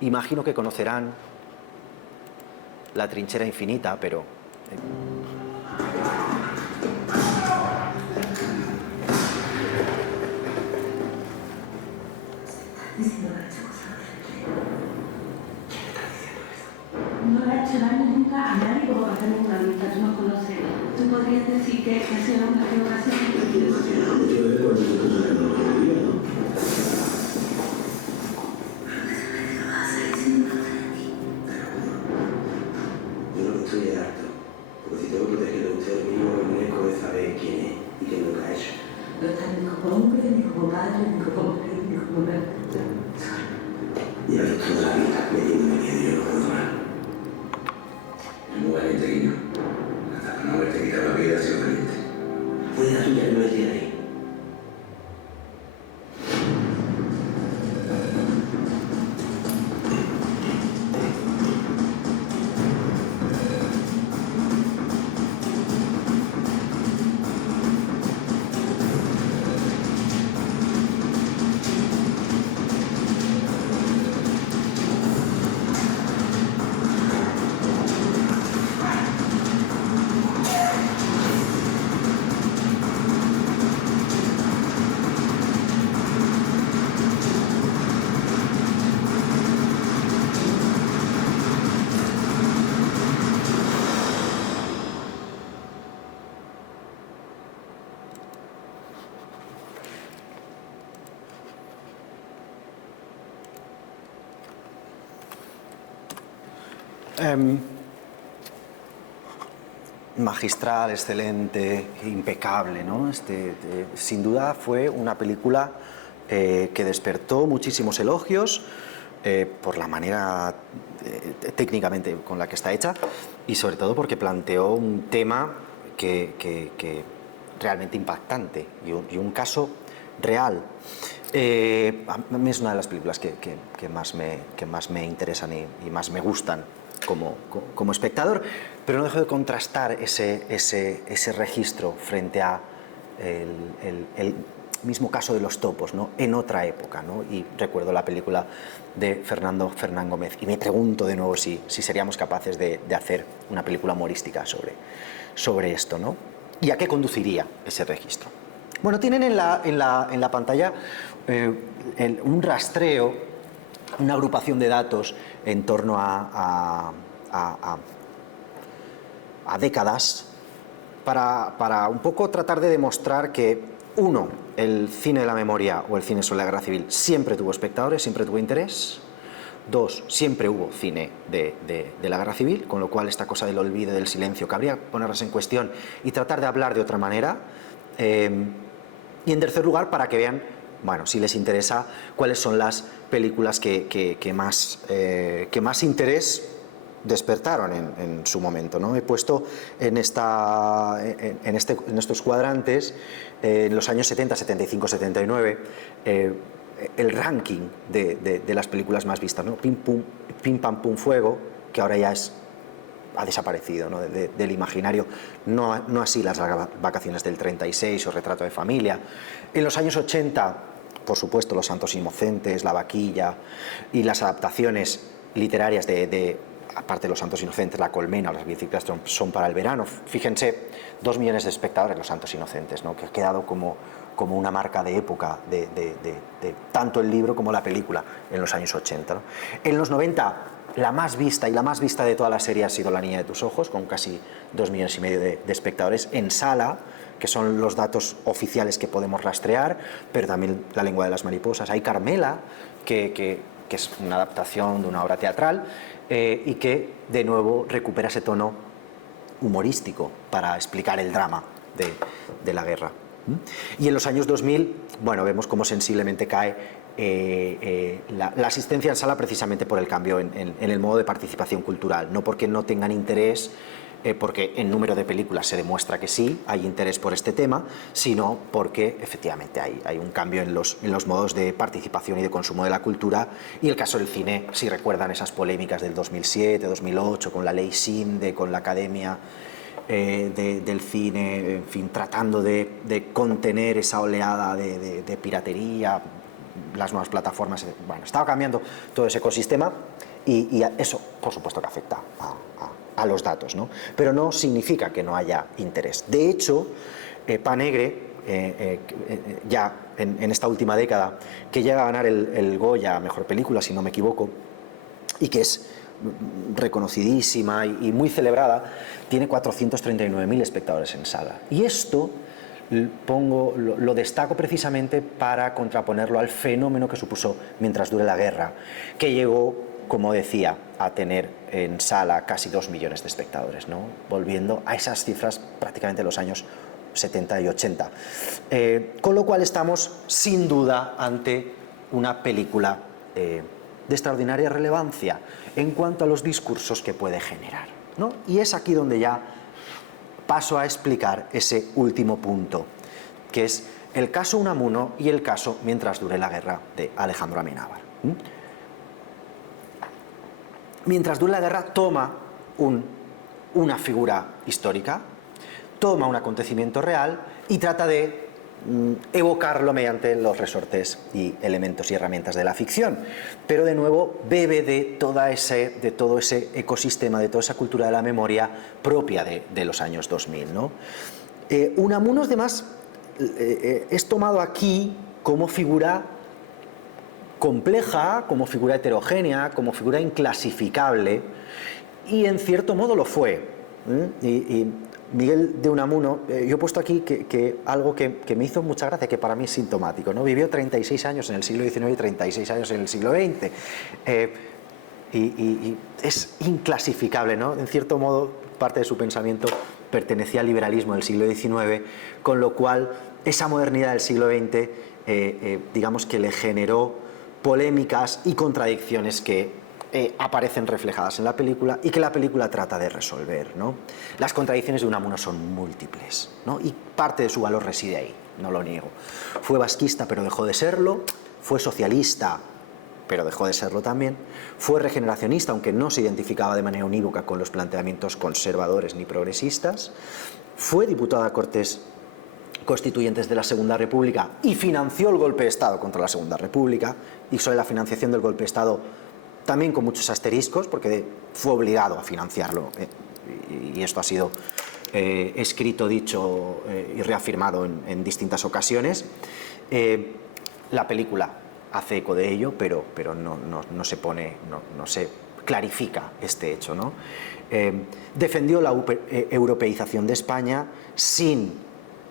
Imagino que conocerán La trinchera infinita, pero No le ha hecho daño nunca a nadie como para hacer una lista, tú nos conoces. Tú podrías decir que ha sido una equivocación. Yo lo que estoy es harto, porque si tengo que protegerlo a usted, lo mínimo que merezco es saber quién es y qué es lo que ha hecho. No está ni como hombre, ni como padre, ni como mujer, ni como mujer. Lleva toda la vida metiéndome miedo y yo no puedo más. Es muy valiente, Guiño. Hasta para no haberte quitado la vida ha sido valiente. Puede la suya que no me tiene ahí. magistral, excelente, impecable, ¿no? Sin duda fue una película que despertó muchísimos elogios, por la manera técnicamente con la que está hecha y sobre todo porque planteó un tema que realmente impactante y un caso real. A mí es una de las películas que más me interesan y más me gustan como espectador, pero no dejo de contrastar ese registro frente a el mismo caso de los topos, ¿no? En otra época, ¿no? Y recuerdo la película de Fernando Fernán Gómez y me pregunto de nuevo si seríamos capaces de hacer una película humorística sobre esto, ¿no? ¿Y a qué conduciría ese registro? Bueno, tienen en la pantalla un rastreo, una agrupación de datos en torno a décadas para un poco tratar de demostrar que, uno, el cine de la memoria o el cine sobre la guerra civil siempre tuvo espectadores, siempre tuvo interés. Dos, siempre hubo cine de la guerra civil, con lo cual esta cosa del olvido, del silencio, cabría ponerlas en cuestión y tratar de hablar de otra manera. Y en tercer lugar, para que vean, bueno, si les interesa, cuáles son las películas que más interés despertaron en su momento, ¿no? He puesto en estos cuadrantes, en los años 70, 75, 79, el ranking de las películas más vistas, ¿no? Pim Pam Pum Fuego, que ahora ya ha desaparecido, ¿no? del imaginario, no así Las vacaciones del 36 o Retrato de familia. En los años 80, por supuesto, Los santos inocentes, La vaquilla y las adaptaciones literarias aparte de Los santos inocentes, La colmena o Las bicicletas son para el verano. Fíjense, 2 millones de espectadores Los santos inocentes, ¿no? Que ha quedado como una marca de época de tanto el libro como la película en los años 80, ¿no? En los 90, la más vista de toda la serie ha sido La niña de tus ojos, con casi 2,5 millones de espectadores en sala, que son los datos oficiales que podemos rastrear, pero también La lengua de las mariposas. Hay Carmela, que es una adaptación de una obra teatral y que de nuevo recupera ese tono humorístico para explicar el drama de la guerra. Y en los años 2000, bueno, vemos cómo sensiblemente cae la asistencia en sala precisamente por el cambio en el modo de participación cultural, no porque no tengan interés, porque en número de películas se demuestra que sí, hay interés por este tema, sino porque efectivamente hay un cambio en los modos de participación y de consumo de la cultura. Y el caso del cine, si recuerdan esas polémicas del 2007, 2008, con la ley SINDE, con la Academia del Cine, en fin, tratando de contener esa oleada de piratería, las nuevas plataformas, bueno, estaba cambiando todo ese ecosistema y eso, por supuesto, que afecta a los datos, ¿no? Pero no significa que no haya interés. De hecho, Panegre, ya en esta última década, que llega a ganar el Goya a Mejor Película, si no me equivoco, y que es reconocidísima y muy celebrada, tiene 439.000 espectadores en sala. Y esto lo destaco precisamente para contraponerlo al fenómeno que supuso Mientras dure la guerra, que llegó, como decía, a tener en sala casi 2 millones de espectadores, ¿no? Volviendo a esas cifras prácticamente de los años 70 y 80. Con lo cual estamos sin duda ante una película de extraordinaria relevancia en cuanto a los discursos que puede generar, ¿no? Y es aquí donde ya paso a explicar ese último punto, que es el caso Unamuno y el caso Mientras dure la guerra de Alejandro Amenábar. Mientras dure la guerra toma una figura histórica, toma un acontecimiento real y trata de evocarlo mediante los resortes y elementos y herramientas de la ficción, pero de nuevo bebe de todo ese ecosistema, de toda esa cultura de la memoria propia de los años 2000, ¿no? Unamuno, además, es tomado aquí como figura compleja, como figura heterogénea, como figura inclasificable, y en cierto modo lo fue. Y Miguel de Unamuno, yo he puesto aquí algo que me hizo mucha gracia, que para mí es sintomático, ¿no? Vivió 36 años en el siglo XIX y 36 años en el siglo XX. Y es inclasificable, ¿no? En cierto modo, parte de su pensamiento pertenecía al liberalismo del siglo XIX, con lo cual esa modernidad del siglo XX, digamos que le generó polémicas y contradicciones que aparecen reflejadas en la película y que la película trata de resolver, ¿no? Las contradicciones de Unamuno son múltiples, ¿no? Y parte de su valor reside ahí, no lo niego. Fue vasquista pero dejó de serlo, fue socialista pero dejó de serlo también, fue regeneracionista aunque no se identificaba de manera unívoca con los planteamientos conservadores ni progresistas, fue diputado a Cortes Constituyentes de la Segunda República y financió el golpe de Estado contra la Segunda República, y sobre la financiación del golpe de Estado también con muchos asteriscos, porque fue obligado a financiarlo, y esto ha sido escrito, dicho y reafirmado en distintas ocasiones. La película hace eco de ello, pero no se clarifica este hecho, ¿no? Defendió la europeización de España sin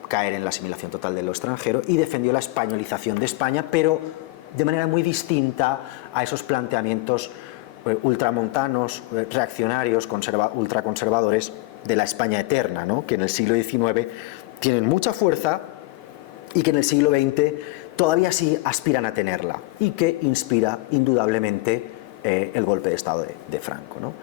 caer en la asimilación total de lo extranjero, y defendió la españolización de España, pero de manera muy distinta a esos planteamientos ultramontanos, reaccionarios, ultraconservadores de la España eterna, ¿no? Que en el siglo XIX tienen mucha fuerza y que en el siglo XX todavía sí aspiran a tenerla, y que inspira indudablemente el golpe de Estado de Franco, ¿no?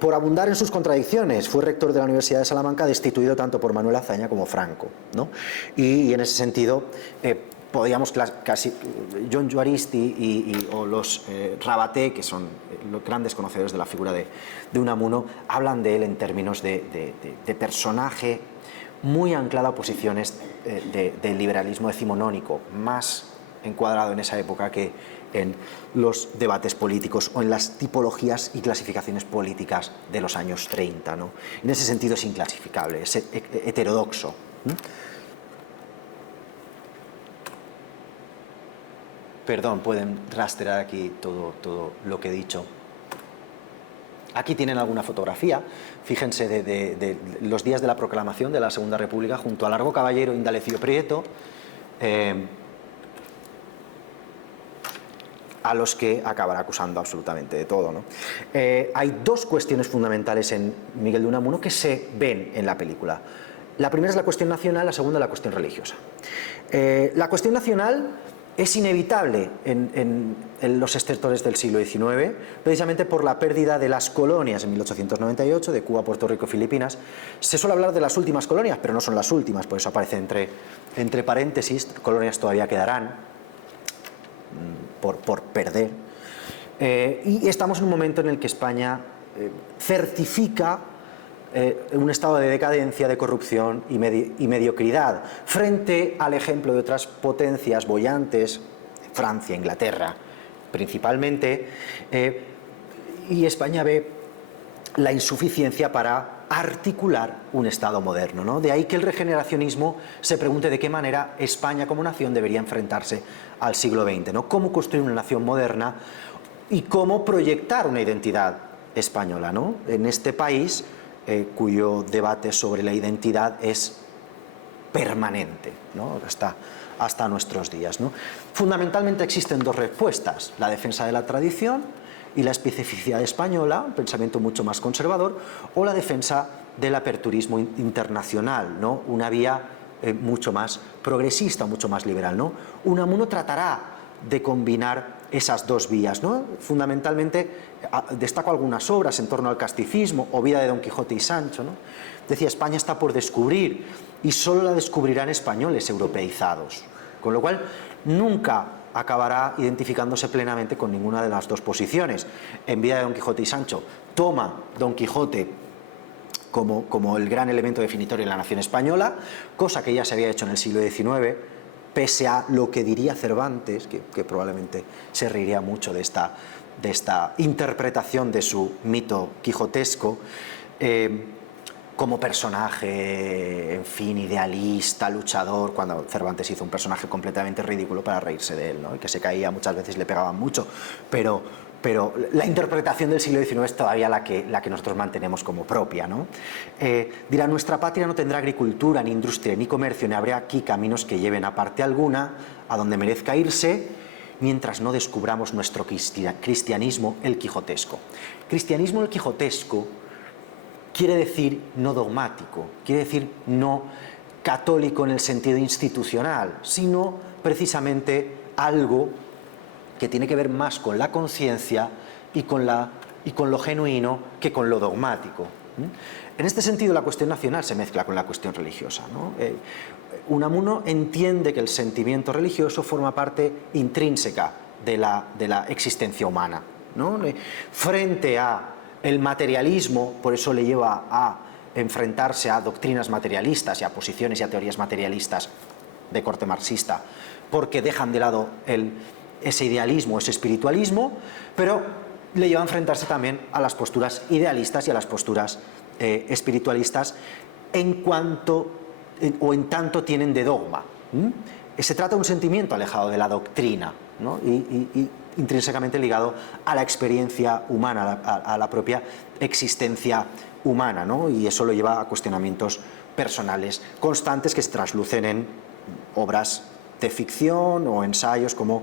Por abundar en sus contradicciones, fue rector de la Universidad de Salamanca, destituido tanto por Manuel Azaña como Franco, ¿no? Y en ese sentido, podríamos casi, John Juaristi o los Rabaté, que son los grandes conocedores de la figura de Unamuno, hablan de él en términos de personaje muy anclado a posiciones del liberalismo decimonónico, más encuadrado en esa época que en los debates políticos o en las tipologías y clasificaciones políticas de los años 30, ¿no? En ese sentido es inclasificable, es heterodoxo. Perdón, pueden rastrear aquí todo lo que he dicho. Aquí tienen alguna fotografía, fíjense, de los días de la proclamación de la Segunda República junto a Largo Caballero, Indalecio Prieto, a los que acabará acusando absolutamente de todo, ¿no? Hay dos cuestiones fundamentales en Miguel de Unamuno que se ven en la película. La primera es la cuestión nacional, la segunda la cuestión religiosa. La cuestión nacional es inevitable en los estertores del siglo XIX, precisamente por la pérdida de las colonias en 1898, de Cuba, Puerto Rico y Filipinas. Se suele hablar de las últimas colonias, pero no son las últimas, por eso aparece entre paréntesis, colonias todavía quedarán por perder. Y estamos en un momento en el que España certifica un estado de decadencia, de corrupción y mediocridad, frente al ejemplo de otras potencias boyantes, Francia, Inglaterra, principalmente, y España ve la insuficiencia para articular un Estado moderno, ¿no? De ahí que el regeneracionismo se pregunte de qué manera España como nación debería enfrentarse al siglo XX, ¿no? Cómo construir una nación moderna y cómo proyectar una identidad española, ¿no? En este país cuyo debate sobre la identidad es permanente, ¿no? hasta nuestros días, ¿no? Fundamentalmente existen dos respuestas: la defensa de la tradición y la especificidad española, un pensamiento mucho más conservador, o la defensa del aperturismo internacional, ¿no? Una vía mucho más progresista, mucho más liberal, ¿no? Unamuno tratará de combinar esas dos vías, ¿no? Fundamentalmente destaco algunas obras en torno al casticismo o Vida de Don Quijote y Sancho, ¿no? Decía, España está por descubrir y solo la descubrirán españoles europeizados, con lo cual nunca acabará identificándose plenamente con ninguna de las dos posiciones. En Vida de Don Quijote y Sancho toma Don Quijote como el gran elemento definitorio de la nación española, cosa que ya se había hecho en el siglo XIX, pese a lo que diría Cervantes, que probablemente se reiría mucho de esta interpretación de su mito quijotesco, como personaje, en fin, idealista, luchador, cuando Cervantes hizo un personaje completamente ridículo para reírse de él, ¿no? Y que se caía muchas veces, le pegaban mucho, pero la interpretación del siglo XIX es todavía la que nosotros mantenemos como propia, ¿no? Dirá, nuestra patria no tendrá agricultura, ni industria, ni comercio, ni habrá aquí caminos que lleven a parte alguna a donde merezca irse, mientras no descubramos nuestro cristianismo el quijotesco. Cristianismo el quijotesco quiere decir no dogmático, quiere decir no católico en el sentido institucional, sino precisamente algo que tiene que ver más con la conciencia y con lo genuino que con lo dogmático. En este sentido, la cuestión nacional se mezcla con la cuestión religiosa, ¿no? Unamuno entiende que el sentimiento religioso forma parte intrínseca de la existencia humana, ¿no? Frente a el materialismo, por eso le lleva a enfrentarse a doctrinas materialistas y a posiciones y a teorías materialistas de corte marxista, porque dejan de lado ese idealismo, ese espiritualismo, pero le lleva a enfrentarse también a las posturas idealistas y a las posturas espiritualistas en cuanto o en tanto tienen de dogma. Se trata de un sentimiento alejado de la doctrina, ¿no? y intrínsecamente ligado a la experiencia humana, a la propia existencia humana, ¿no? Y eso lo lleva a cuestionamientos personales constantes que se traslucen en obras de ficción o ensayos como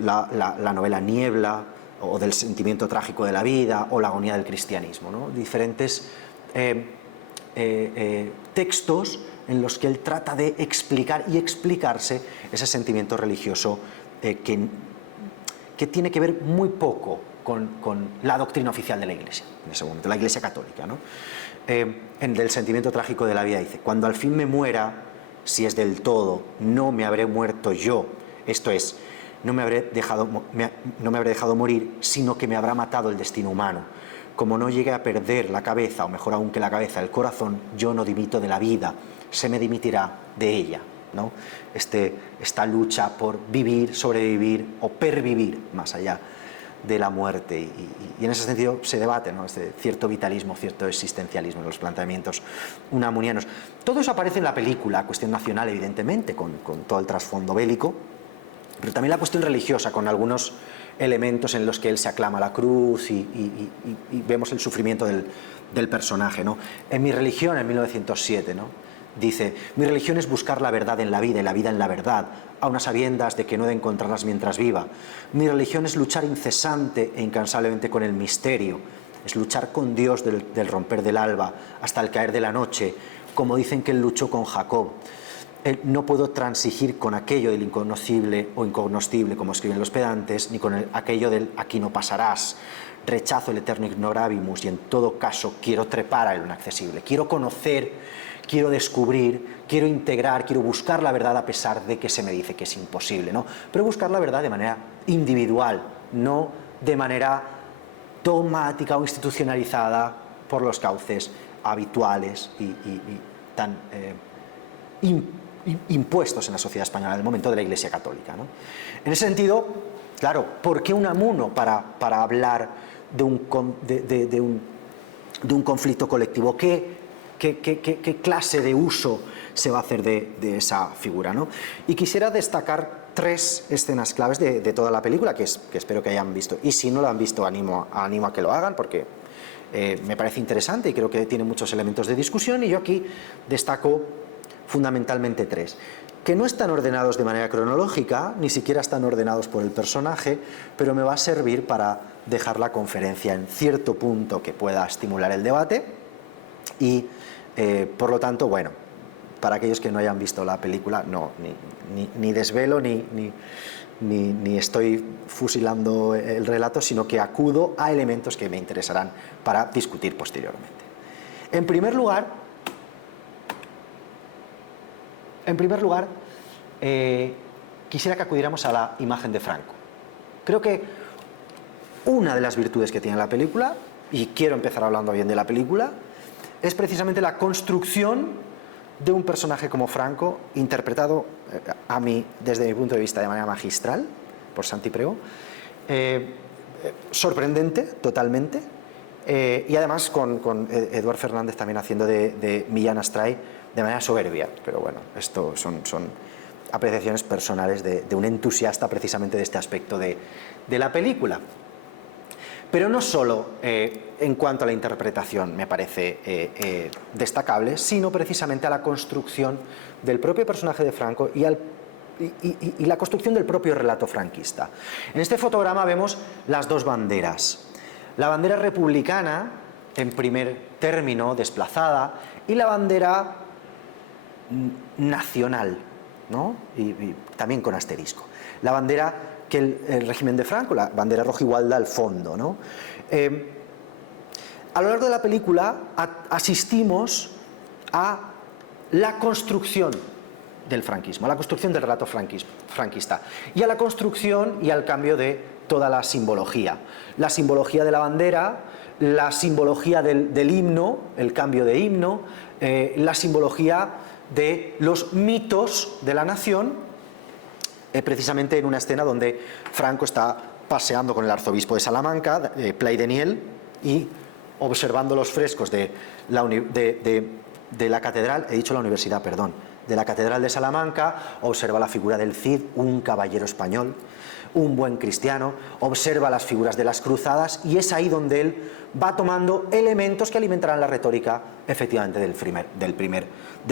la novela Niebla, o del sentimiento trágico de la vida, o la agonía del cristianismo, ¿no? Diferentes textos en los que él trata de explicar y explicarse ese sentimiento religioso que tiene que ver muy poco con la doctrina oficial de la Iglesia, en ese momento, la Iglesia católica, ¿no? En el sentimiento trágico de la vida dice: cuando al fin me muera, si es del todo, no me habré muerto yo, esto es, no me habré dejado morir, sino que me habrá matado el destino humano. Como no llegue a perder la cabeza, o mejor aún que la cabeza, el corazón, yo no dimito de la vida, se me dimitirá de ella, ¿no? Esta lucha por vivir, sobrevivir o pervivir más allá de la muerte, y en ese sentido se debate, ¿no? Este cierto vitalismo, cierto existencialismo en los planteamientos unamunianos. Todo eso aparece en la película, cuestión nacional evidentemente, con todo el trasfondo bélico, pero también la cuestión religiosa, con algunos elementos en los que él se aclama la cruz y vemos el sufrimiento del personaje, ¿no? En Mi religión, en 1907, ¿no? Dice: mi religión es buscar la verdad en la vida y la vida en la verdad, a unas sabiendas de que no he de encontrarlas mientras viva. Mi religión es luchar incesante e incansablemente con el misterio, es luchar con Dios del romper del alba hasta el caer de la noche, como dicen que él luchó con Jacob. No puedo transigir con aquello del inconocible o incognoscible, como escriben los pedantes, ni con aquello del aquí no pasarás. Rechazo el eterno ignorabimus y en todo caso quiero trepar a lo inaccesible. Quiero conocer, quiero descubrir, quiero integrar, quiero buscar la verdad a pesar de que se me dice que es imposible, ¿no? Pero buscar la verdad de manera individual, no de manera dogmática o institucionalizada por los cauces habituales y tan impuestos en la sociedad española en el momento de la Iglesia Católica, ¿no? En ese sentido, claro, ¿por qué Unamuno para hablar de un conflicto colectivo? ¿Qué clase de uso se va a hacer de esa figura, ¿no? Y quisiera destacar 3 escenas claves de toda la película que espero que hayan visto, y si no lo han visto animo a que lo hagan, porque me parece interesante y creo que tiene muchos elementos de discusión, y yo aquí destaco fundamentalmente 3, que no están ordenados de manera cronológica, ni siquiera están ordenados por el personaje, pero me va a servir para dejar la conferencia en cierto punto que pueda estimular el debate y, por lo tanto, bueno, para aquellos que no hayan visto la película, no, ni desvelo ni estoy fusilando el relato, sino que acudo a elementos que me interesarán para discutir posteriormente. En primer lugar, quisiera que acudiéramos a la imagen de Franco. Creo que una de las virtudes que tiene la película, y quiero empezar hablando bien de la película, es precisamente la construcción de un personaje como Franco, interpretado desde mi punto de vista de manera magistral por Santi Prego, sorprendente totalmente, y además con Eduard Fernández también haciendo de Millán Astray de manera soberbia, pero bueno, esto son apreciaciones personales de un entusiasta precisamente de este aspecto de la película. Pero no solo en cuanto a la interpretación me parece destacable, sino precisamente a la construcción del propio personaje de Franco y la construcción del propio relato franquista. En este fotograma vemos las 2 banderas. La bandera republicana, en primer término, desplazada, y la bandera nacional, ¿no? y también con asterisco. La bandera que el régimen de Franco, la bandera rojigualda al fondo, ¿no? A lo largo de la película asistimos a la construcción del franquismo, a la construcción del relato franquista y a la construcción y al cambio de toda la simbología de la bandera, la simbología del himno, el cambio de himno, la simbología de los mitos de la nación, precisamente en una escena donde Franco está paseando con el arzobispo de Salamanca, Pleideniel, y observando los frescos de la catedral, he dicho la universidad, perdón, de la catedral de Salamanca, observa la figura del Cid, un caballero español, un buen cristiano, observa las figuras de las cruzadas, y es ahí donde él va tomando elementos que alimentarán la retórica, efectivamente, del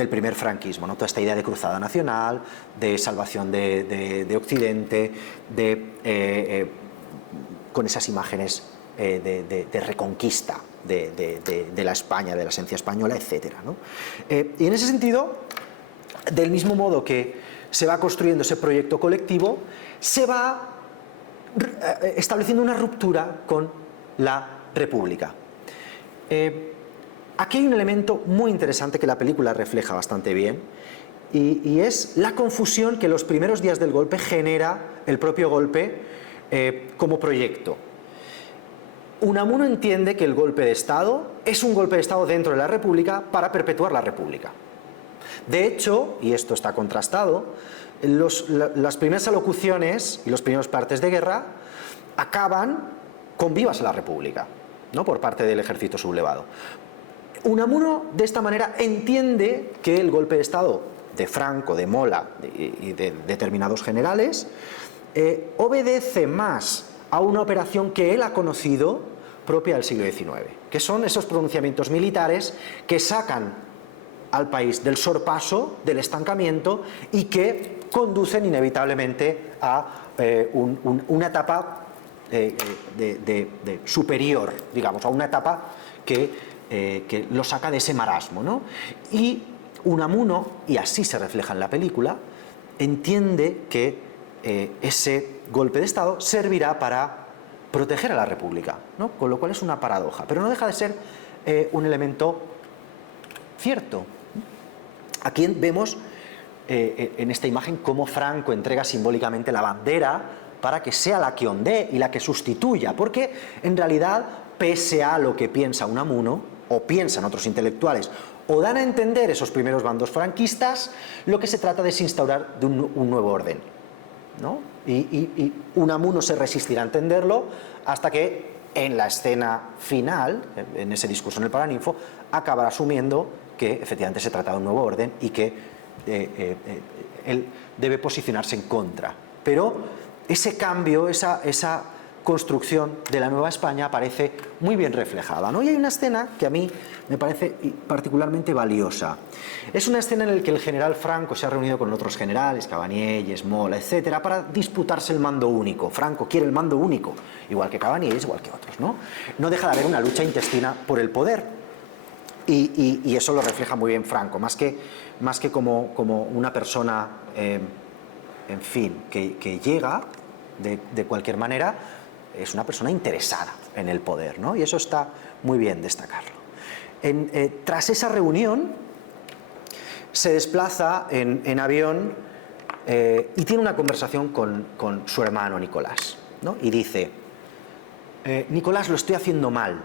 primer franquismo, ¿no? Toda esta idea de cruzada nacional, de salvación de Occidente, con esas imágenes de reconquista de la España, de la esencia española, etc., ¿no? Y en ese sentido, del mismo modo que se va construyendo ese proyecto colectivo, se va estableciendo una ruptura con la República. Aquí hay un elemento muy interesante que la película refleja bastante bien, y es la confusión que los primeros días del golpe genera el propio golpe como proyecto. Unamuno entiende que el golpe de Estado es un golpe de Estado dentro de la República para perpetuar la República. De hecho, y esto está contrastado, las primeras alocuciones y los primeros partes de guerra acaban con vivas a la República, ¿no?, por parte del ejército sublevado. Unamuno, de esta manera, entiende que el golpe de Estado de Franco, de Mola y de determinados generales obedece más a una operación que él ha conocido propia del siglo XIX, que son esos pronunciamientos militares que sacan al país del sorpaso, del estancamiento, y que conducen inevitablemente a una etapa de superior, digamos, a una etapa que lo saca de ese marasmo, ¿no? Y Unamuno, y así se refleja en la película, entiende que ese golpe de Estado servirá para proteger a la República, ¿no? Con lo cual es una paradoja, pero no deja de ser un elemento cierto. Aquí vemos en esta imagen cómo Franco entrega simbólicamente la bandera para que sea la que ondee y la que sustituya, porque en realidad, pese a lo que piensa Unamuno, o piensan otros intelectuales, o dan a entender esos primeros bandos franquistas, lo que se trata de es instaurar un nuevo orden, ¿no? Y Unamuno se resistirá a entenderlo hasta que en la escena final, en ese discurso en el Paraninfo, acabará asumiendo que efectivamente se trata de un nuevo orden y que él debe posicionarse en contra. Pero ese cambio, esa construcción de la Nueva España aparece muy bien reflejada, ¿no? Y hay una escena que a mí me parece particularmente valiosa. Es una escena en la que el general Franco se ha reunido con otros generales, Cavanielles, Mola, etcétera, para disputarse el mando único. Franco quiere el mando único, igual que Cavanielles, igual que otros, ¿no? No deja de haber una lucha intestina por el poder. Y eso lo refleja muy bien Franco, más que como una persona, en fin, que llega de cualquier manera, es una persona interesada en el poder, ¿no? Y eso está muy bien destacarlo. Tras esa reunión, se desplaza en avión y tiene una conversación con su hermano Nicolás, ¿no? Y dice: Nicolás, lo estoy haciendo mal.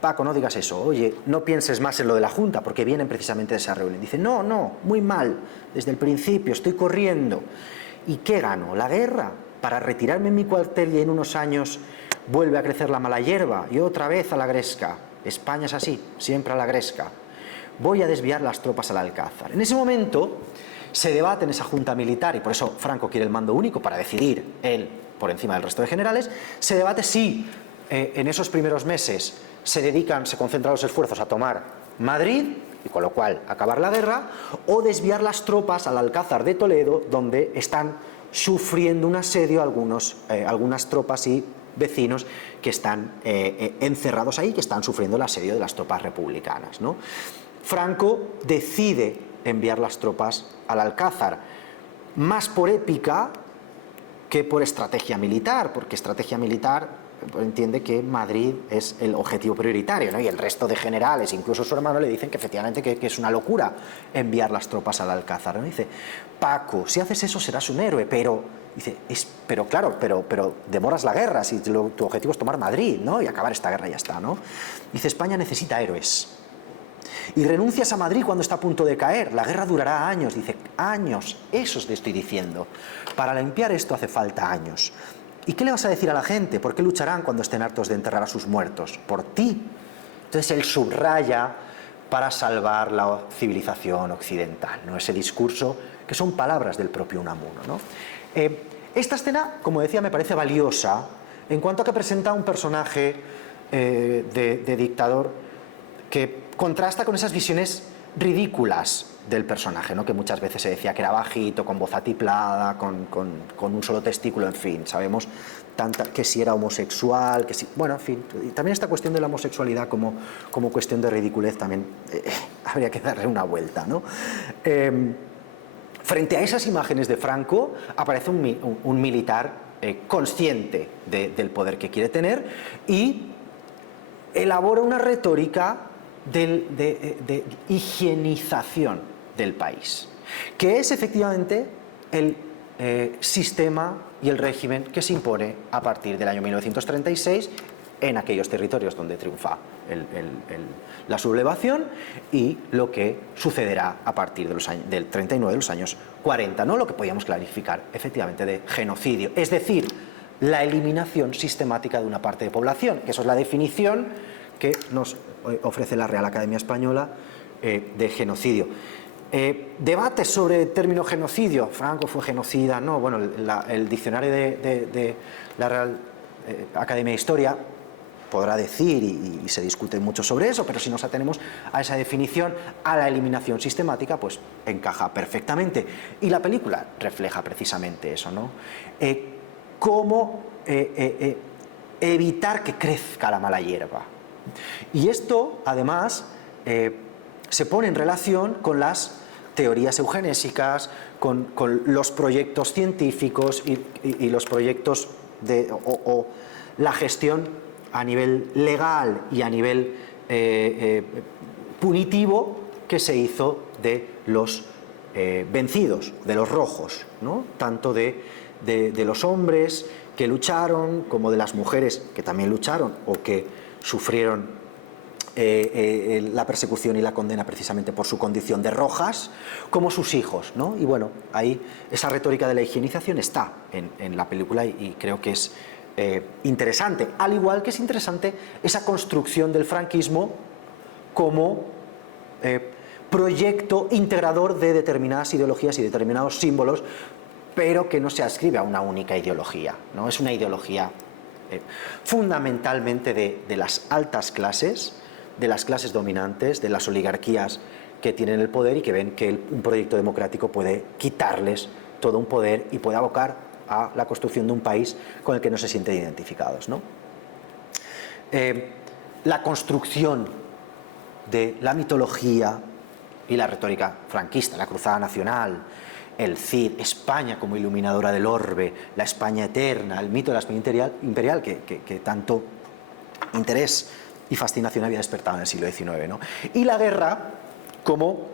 Paco, no digas eso. Oye, no pienses más en lo de la Junta, porque vienen precisamente de esa reunión. Dice: no, muy mal. Desde el principio estoy corriendo. ¿Y qué gano? ¿La guerra? Para retirarme en mi cuartel y en unos años vuelve a crecer la mala hierba y otra vez a la gresca. España es así, siempre a la gresca. Voy a desviar las tropas al Alcázar. En ese momento se debate en esa junta militar, y por eso Franco quiere el mando único para decidir él por encima del resto de generales. Se debate si en esos primeros meses se concentran los esfuerzos a tomar Madrid, y con lo cual acabar la guerra, o desviar las tropas al Alcázar de Toledo, donde están sufriendo un asedio algunas tropas y vecinos que están encerrados ahí, que están sufriendo el asedio de las tropas republicanas, ¿no? Franco decide enviar las tropas al Alcázar, más por épica que por estrategia militar, porque estrategia militar entiende que Madrid es el objetivo prioritario, ¿no? Y el resto de generales, incluso su hermano, le dicen que efectivamente que es una locura enviar las tropas al Alcázar, ¿no? Dice, Paco, si haces eso serás un héroe, pero dice, pero claro, pero demoras la guerra si tu objetivo es tomar Madrid, ¿no? Y acabar esta guerra y ya está, ¿no? Dice, España necesita héroes. Y renuncias a Madrid cuando está a punto de caer. La guerra durará años. Dice, años. Eso te estoy diciendo. Para limpiar esto hace falta años. ¿Y qué le vas a decir a la gente? ¿Por qué lucharán cuando estén hartos de enterrar a sus muertos? Por ti. Entonces él subraya para salvar la civilización occidental, ¿no? Ese discurso que son palabras del propio Unamuno, ¿no? Esta escena, como decía, me parece valiosa en cuanto a que presenta un personaje de dictador que contrasta con esas visiones ridículas del personaje, ¿no? Que muchas veces se decía que era bajito, con voz atiplada, con un solo testículo, en fin, sabemos que si era homosexual, que si, bueno, en fin, y también esta cuestión de la homosexualidad como cuestión de ridiculez también habría que darle una vuelta, ¿no? Frente a esas imágenes de Franco aparece un militar consciente del poder que quiere tener y elabora una retórica de higienización del país, que es efectivamente el sistema y el régimen que se impone a partir del año 1936 en aquellos territorios donde triunfa la sublevación y lo que sucederá a partir del 39, de los años 40, ¿no? Lo que podíamos clarificar efectivamente de genocidio, es decir, la eliminación sistemática de una parte de población, que eso es la definición que nos ofrece la Real Academia Española de genocidio. Debates sobre el término genocidio, Franco fue genocida, no, bueno, el diccionario de la Real Academia de Historia podrá decir, y se discute mucho sobre eso, pero si nos atenemos a esa definición, a la eliminación sistemática, pues encaja perfectamente. Y la película refleja precisamente eso, ¿no? Cómo evitar que crezca la mala hierba. Y esto, además, se pone en relación con las teorías eugenésicas, con los proyectos científicos y los proyectos o la gestión a nivel legal y a nivel punitivo que se hizo de los vencidos, de los rojos, ¿no? Tanto de los hombres que lucharon como de las mujeres que también lucharon o que sufrieron la persecución y la condena precisamente por su condición de rojas, como sus hijos, ¿no? Y bueno, ahí esa retórica de la higienización está en la película y creo que es interesante, al igual que es interesante esa construcción del franquismo como proyecto integrador de determinadas ideologías y determinados símbolos, pero que no se adscribe a una única ideología, ¿no? Es una ideología fundamentalmente de las altas clases, de las clases dominantes, de las oligarquías que tienen el poder y que ven que un proyecto democrático puede quitarles todo un poder y puede abocar a la construcción de un país con el que no se sienten identificados, ¿no? La construcción de la mitología y la retórica franquista, la cruzada nacional, el Cid, España como iluminadora del orbe, la España eterna, el mito de la España imperial que tanto interés y fascinación había despertado en el siglo XIX, ¿no? Y la guerra como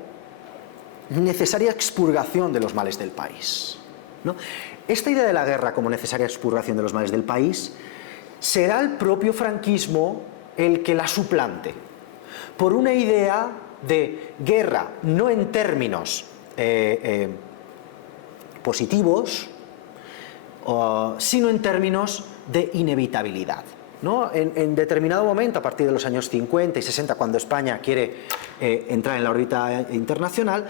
necesaria expurgación de los males del país, ¿no? Esta idea de la guerra como necesaria expurgación de los males del país será el propio franquismo el que la suplante por una idea de guerra no en términos positivos, sino en términos de inevitabilidad, ¿no? En determinado momento, a partir de los años 50 y 60, cuando España quiere entrar en la órbita internacional,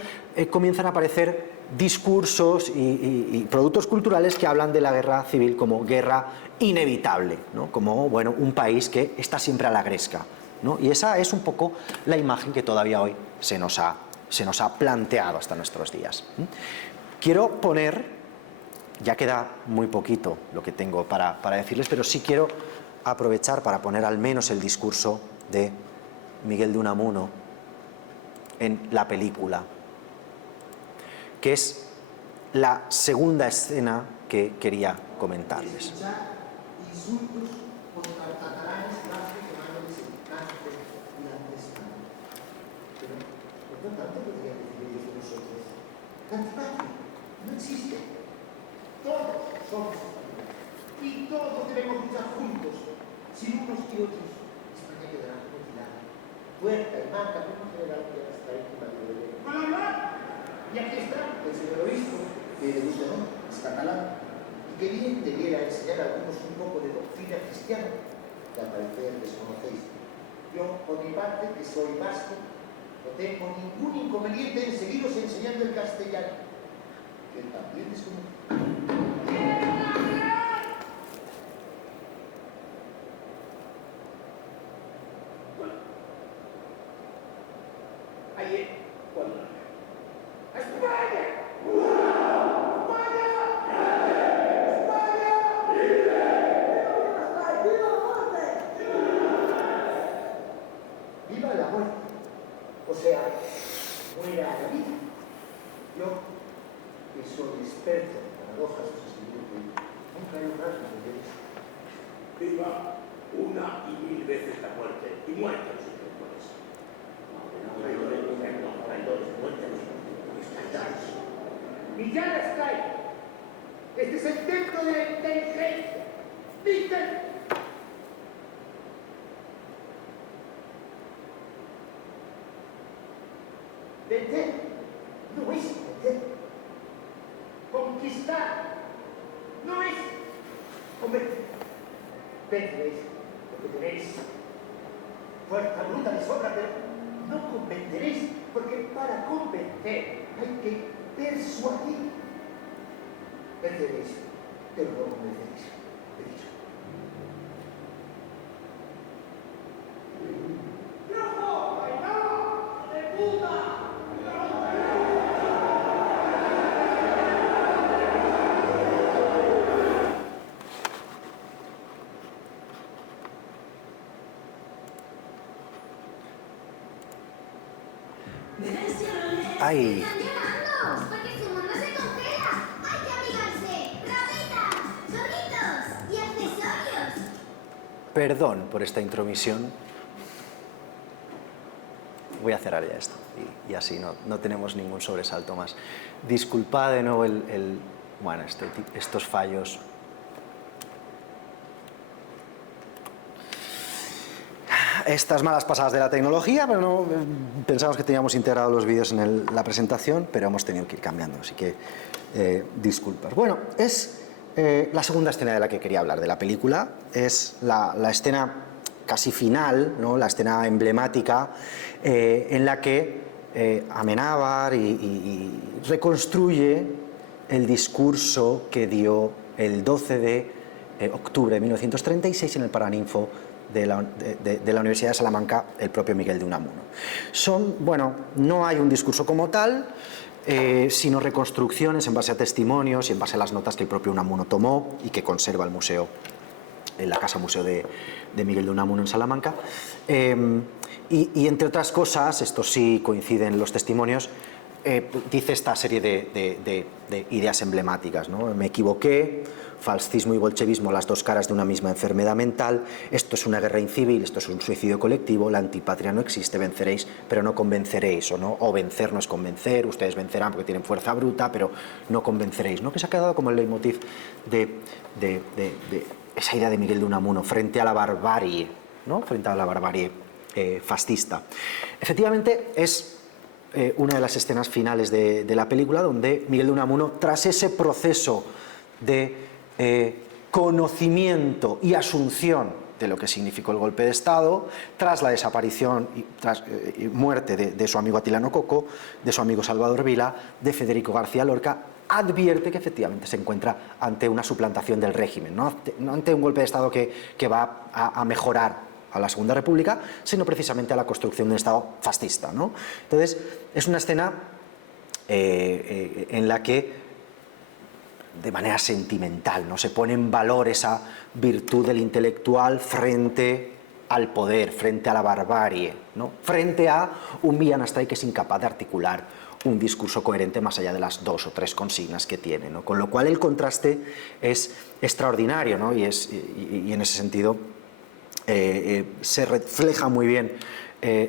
comienzan a aparecer discursos y productos culturales que hablan de la guerra civil como guerra inevitable, ¿no? Como, bueno, un país que está siempre a la gresca, ¿no? Y esa es un poco la imagen que todavía hoy se nos ha planteado hasta nuestros días. Quiero poner, ya queda muy poquito lo que tengo para decirles, pero sí quiero aprovechar para poner al menos el discurso de Miguel de Unamuno en la película, que es la segunda escena que quería comentarles. Escuchar insultos contra catalanes vascos llamándoles el cáncer y la España. Pero, por lo tanto, podrían decir ellos de nosotros, la antipatria no existe. Todos somos españoles. Y todos debemos luchar juntos. Sin unos y otros, España quedará mutilada. Puerta y marca, como general, que ya está encima de y aquí está el señor obispo, que le gusta, ¿no? Es catalán. Y que bien debiera enseñar a algunos un poco de doctrina cristiana, que al parecer desconocéis. Yo, por mi parte, que soy vasco, no tengo ningún inconveniente en seguiros enseñando el castellano, que también desconozco. Bueno, ayer, cuando ¡España! ¡Viva la muerte! O sea, muera la vida. Yo, que soy experto en paradojas sostenibles, nunca he logrado entender eso. Viva una y mil veces la muerte, y muerte a los intelectuales. Traidores, muerte a los intelectuales. Y ya les cae. Este es el templo de la inteligencia. ¡Dicen! Vencer no es vencer. Conquistar no es convencer. Venceréis porque tenéis fuerza bruta de sobra, pero no convenceréis porque para convencer hay que persuadir. Venceréis, pero no convenceréis. He dicho. Ay, ¡Ayúdanos! ¡Porque su mundo se congela! ¡Hay que abrigarse! ¡Rabitas! ¡Zorritos! ¡Y accesorios! perdón por esta intromisión. Voy a cerrar ya esto y así no tenemos ningún sobresalto más. Disculpad de nuevo bueno, estos fallos. Estas malas pasadas de la tecnología, pero no pensamos que teníamos integrados los vídeos en la presentación, pero hemos tenido que ir cambiando, así que disculpas. Bueno, es la segunda escena de la que quería hablar de la película, es la escena casi final, ¿no? La escena emblemática en la que Amenábar y reconstruye el discurso que dio el 12 de octubre de 1936 en el Paraninfo de la Universidad de Salamanca, el propio Miguel de Unamuno. Bueno, no hay un discurso como tal, sino reconstrucciones en base a testimonios y en base a las notas que el propio Unamuno tomó y que conserva el museo, en la Casa Museo de Miguel de Unamuno en Salamanca. Y entre otras cosas, esto sí coinciden los testimonios, dice esta serie de ideas emblemáticas, ¿no? Me equivoqué, fascismo y bolchevismo, las dos caras de una misma enfermedad mental, esto es una guerra incivil, esto es un suicidio colectivo, la antipatria no existe, venceréis, pero no convenceréis, o vencer no es convencer, ustedes vencerán porque tienen fuerza bruta, pero no convenceréis, ¿no? Que se ha quedado como el leitmotiv de esa idea de Miguel de Unamuno frente a la barbarie, ¿no? Frente a la barbarie fascista. Efectivamente, es una de las escenas finales de la película donde Miguel de Unamuno, tras ese proceso de conocimiento y asunción de lo que significó el golpe de Estado, tras la desaparición y muerte de su amigo Atilano Coco, de su amigo Salvador Vila, de Federico García Lorca, advierte que efectivamente se encuentra ante una suplantación del régimen, no ante un golpe de Estado que va a mejorar a la Segunda República, sino precisamente a la construcción de un Estado fascista, ¿no? Entonces, es una escena en la que, de manera sentimental, ¿no? Se pone en valor esa virtud del intelectual frente al poder, frente a la barbarie, ¿no? Frente a un Villanastray que es incapaz de articular un discurso coherente más allá de las 2 o 3 consignas que tiene, ¿no? Con lo cual el contraste es extraordinario, ¿no? y en ese sentido se refleja muy bien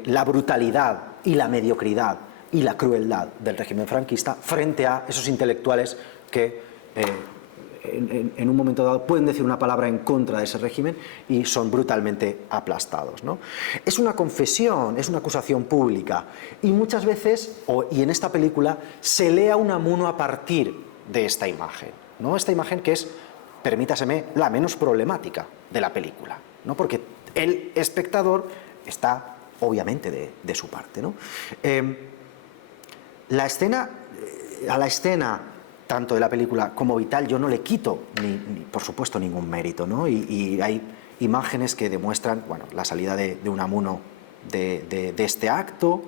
la brutalidad y la mediocridad y la crueldad del régimen franquista frente a esos intelectuales que en un momento dado pueden decir una palabra en contra de ese régimen y son brutalmente aplastados, ¿no? Es una confesión, es una acusación pública y muchas veces, y en esta película, se lee a Unamuno a partir de esta imagen, ¿no? Esta imagen que es, permítaseme, la menos problemática de la película, ¿no? Porque el espectador está obviamente de su parte, ¿no? A la escena tanto de la película como vital yo no le quito por supuesto ningún mérito, ¿no? Y hay imágenes que demuestran, bueno, la salida de Unamuno de este acto,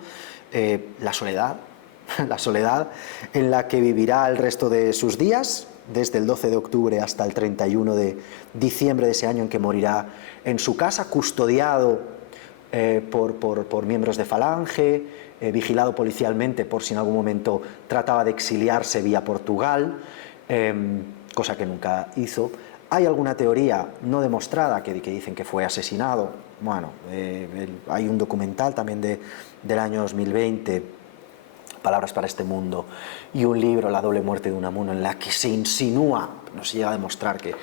la soledad en la que vivirá el resto de sus días, desde el 12 de octubre hasta el 31 de diciembre de ese año en que morirá en su casa, custodiado por miembros de Falange, vigilado policialmente por si en algún momento trataba de exiliarse vía Portugal, cosa que nunca hizo. Hay alguna teoría no demostrada que dicen que fue asesinado. Bueno, hay un documental también del año 2020, Palabras para este mundo, y un libro, La doble muerte de Unamuno, en la que se insinúa, no se llega a demostrar que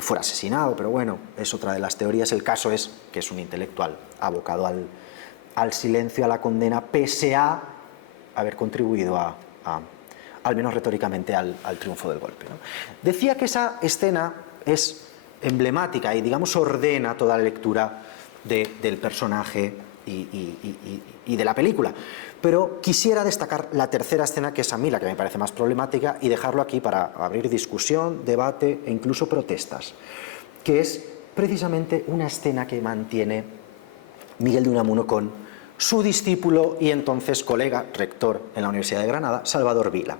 fuera asesinado, pero bueno, es otra de las teorías. El caso es que es un intelectual abocado al silencio, a la condena, pese a haber contribuido al menos retóricamente al triunfo del golpe, ¿no? Decía que esa escena es emblemática y, digamos, ordena toda la lectura del personaje y de la película, pero quisiera destacar la tercera escena, que es a mí la que me parece más problemática, y dejarlo aquí para abrir discusión, debate e incluso protestas, que es precisamente una escena que mantiene Miguel de Unamuno con su discípulo y entonces colega, rector en la Universidad de Granada, Salvador Vila.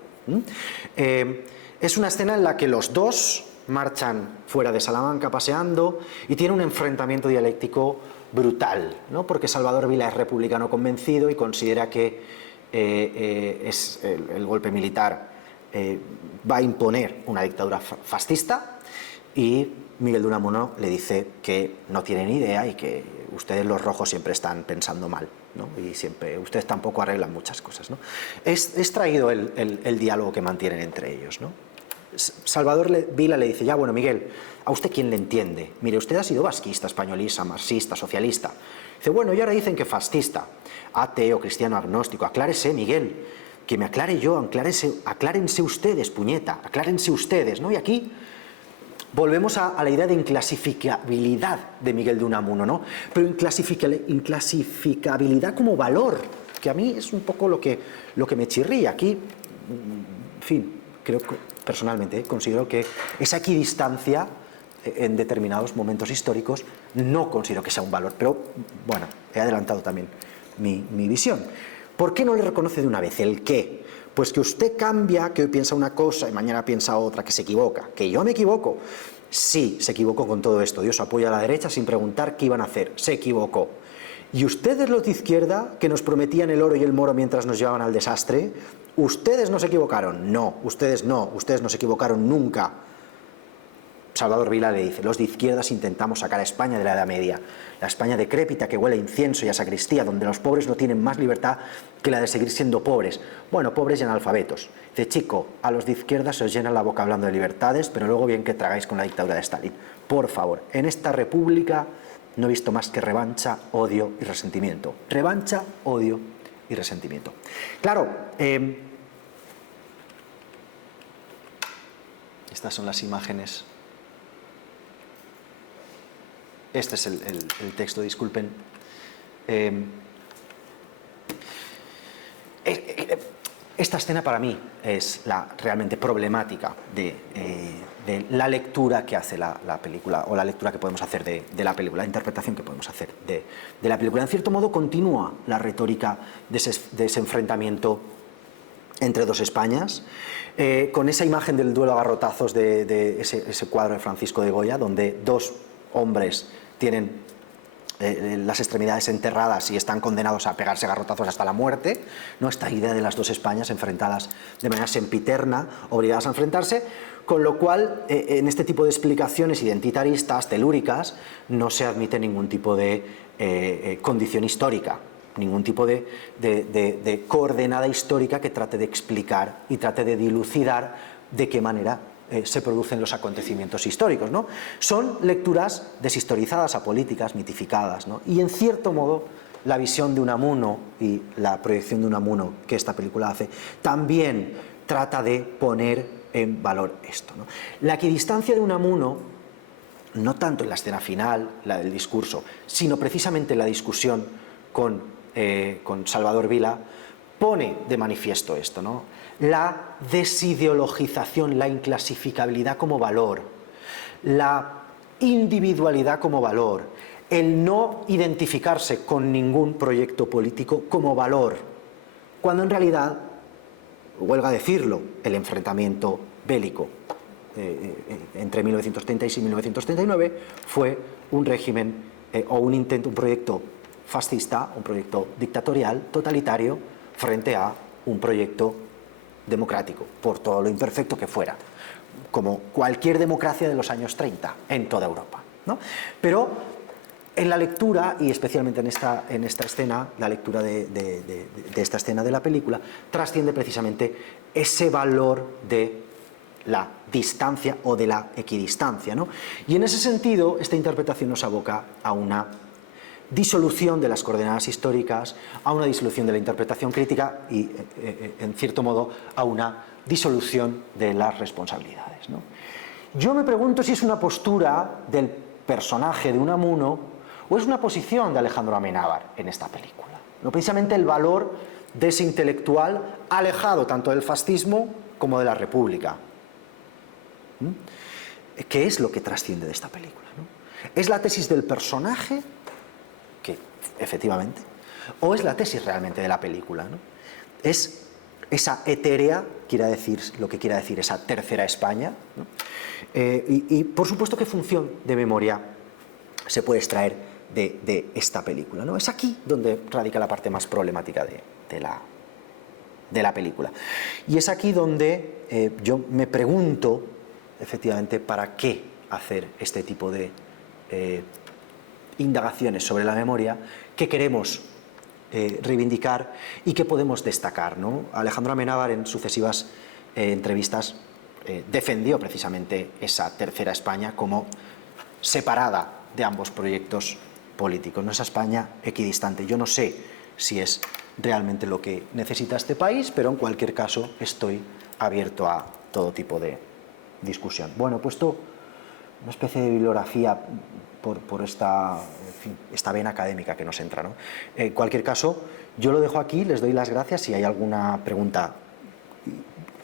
Es una escena en la que los dos marchan fuera de Salamanca paseando y tiene un enfrentamiento dialéctico brutal, ¿no? Porque Salvador Vila es republicano convencido y considera que el golpe militar va a imponer una dictadura fascista, y Miguel de Unamuno le dice que no tiene ni idea y que ustedes los rojos siempre están pensando mal, ¿no? Y siempre ustedes tampoco arreglan muchas cosas, ¿no? Es traído el diálogo que mantienen entre ellos, ¿no? Salvador Vila le dice: ya, bueno, Miguel, ¿a usted quién le entiende? Mire, usted ha sido vasquista, españolista, marxista, socialista. Dice: bueno, y ahora dicen que fascista, ateo, cristiano, agnóstico. Aclárese, Miguel, que me aclare yo, aclárense ustedes, puñeta, aclárense ustedes, ¿no? Y aquí volvemos a la idea de inclasificabilidad de Miguel de Unamuno, ¿no? Pero inclasificabilidad como valor, que a mí es un poco lo que me chirría. Aquí, en fin, creo que personalmente considero que esa equidistancia en determinados momentos históricos no considero que sea un valor, pero bueno, he adelantado también mi visión. ¿Por qué no le reconoce de una vez el qué? Pues que usted cambia, que hoy piensa una cosa y mañana piensa otra, que se equivoca, que yo me equivoco. Sí, se equivocó con todo esto. Dios apoya a la derecha sin preguntar qué iban a hacer. Se equivocó. Y ustedes, los de izquierda, que nos prometían el oro y el moro mientras nos llevaban al desastre, ¿ustedes no se equivocaron? No, ustedes no se equivocaron nunca. Salvador Vila le dice: los de izquierdas intentamos sacar a España de la Edad Media, la España decrépita que huele a incienso y a sacristía, donde los pobres no tienen más libertad que la de seguir siendo pobres. Bueno, pobres y analfabetos. Dice: chico, a los de izquierdas se os llena la boca hablando de libertades, pero luego bien que tragáis con la dictadura de Stalin. Por favor, en esta república no he visto más que revancha, odio y resentimiento. Revancha, odio y resentimiento. Claro, estas son las imágenes. Este es el texto, disculpen. Esta escena para mí es la realmente problemática de la lectura que hace la película, o la lectura que podemos hacer de la película, la interpretación que podemos hacer de la película. En cierto modo continúa la retórica de ese enfrentamiento entre dos Españas, con esa imagen del duelo a garrotazos de ese cuadro de Francisco de Goya, donde dos hombres tienen las extremidades enterradas y están condenados a pegarse garrotazos hasta la muerte, ¿no? Esta idea de las dos Españas enfrentadas de manera sempiterna, obligadas a enfrentarse, con lo cual en este tipo de explicaciones identitaristas, telúricas, no se admite ningún tipo de condición histórica, ningún tipo de coordenada histórica que trate de explicar y trate de dilucidar de qué manera se producen los acontecimientos históricos, ¿no? Son lecturas deshistorizadas, apolíticas, mitificadas, ¿no? Y en cierto modo la visión de Unamuno y la proyección de Unamuno que esta película hace también trata de poner en valor esto, ¿no? La equidistancia de Unamuno, no tanto en la escena final, la del discurso, sino precisamente en la discusión con Salvador Vila, pone de manifiesto esto, ¿no? La desideologización, la inclasificabilidad como valor, la individualidad como valor, el no identificarse con ningún proyecto político como valor, cuando en realidad, huelga decirlo, el enfrentamiento bélico entre 1936 y 1939 fue un régimen o un intento, un proyecto fascista, un proyecto dictatorial, totalitario, frente a un proyecto democrático, por todo lo imperfecto que fuera, como cualquier democracia de los años 30 en toda Europa, ¿no? Pero en la lectura, y especialmente en esta escena, la lectura de esta escena de la película, trasciende precisamente ese valor de la distancia o de la equidistancia, ¿no? Y en ese sentido, esta interpretación nos aboca a una disolución de las coordenadas históricas, a una disolución de la interpretación crítica y, en cierto modo, a una disolución de las responsabilidades, ¿no? Yo me pregunto si es una postura del personaje de Unamuno o es una posición de Alejandro Amenábar en esta película, ¿no? Precisamente el valor de ese intelectual alejado tanto del fascismo como de la República. ¿Qué es lo que trasciende de esta película, ¿no? ¿Es la tesis del personaje? Que efectivamente, o es la tesis realmente de la película, ¿no? Es esa etérea, quiera decir lo que quiera decir esa tercera España, ¿no? Y por supuesto, ¿qué función de memoria se puede extraer de esta película, ¿no? Es aquí donde radica la parte más problemática de la película, y es aquí donde yo me pregunto efectivamente para qué hacer este tipo de indagaciones sobre la memoria, qué queremos reivindicar y qué podemos destacar, ¿no? Alejandro Amenábar en sucesivas entrevistas defendió precisamente esa tercera España como separada de ambos proyectos políticos, no esa España equidistante. Yo no sé si es realmente lo que necesita este país, pero en cualquier caso estoy abierto a todo tipo de discusión. Bueno, he puesto una especie de bibliografía por esta, en fin, esta vena académica que nos entra, ¿no? En cualquier caso, yo lo dejo aquí, les doy las gracias. Si hay alguna pregunta,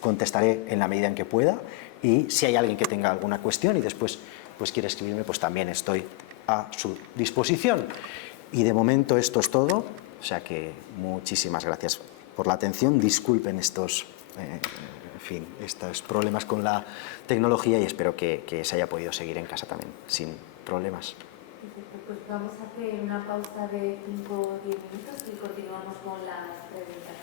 contestaré en la medida en que pueda, y si hay alguien que tenga alguna cuestión y después pues quiere escribirme, pues también estoy a su disposición. Y de momento esto es todo, o sea que muchísimas gracias por la atención. Disculpen estos problemas con la tecnología y espero que se haya podido seguir en casa también sin problemas. Perfecto, pues vamos a hacer una pausa de 5 o 10 minutos y continuamos con las preguntas.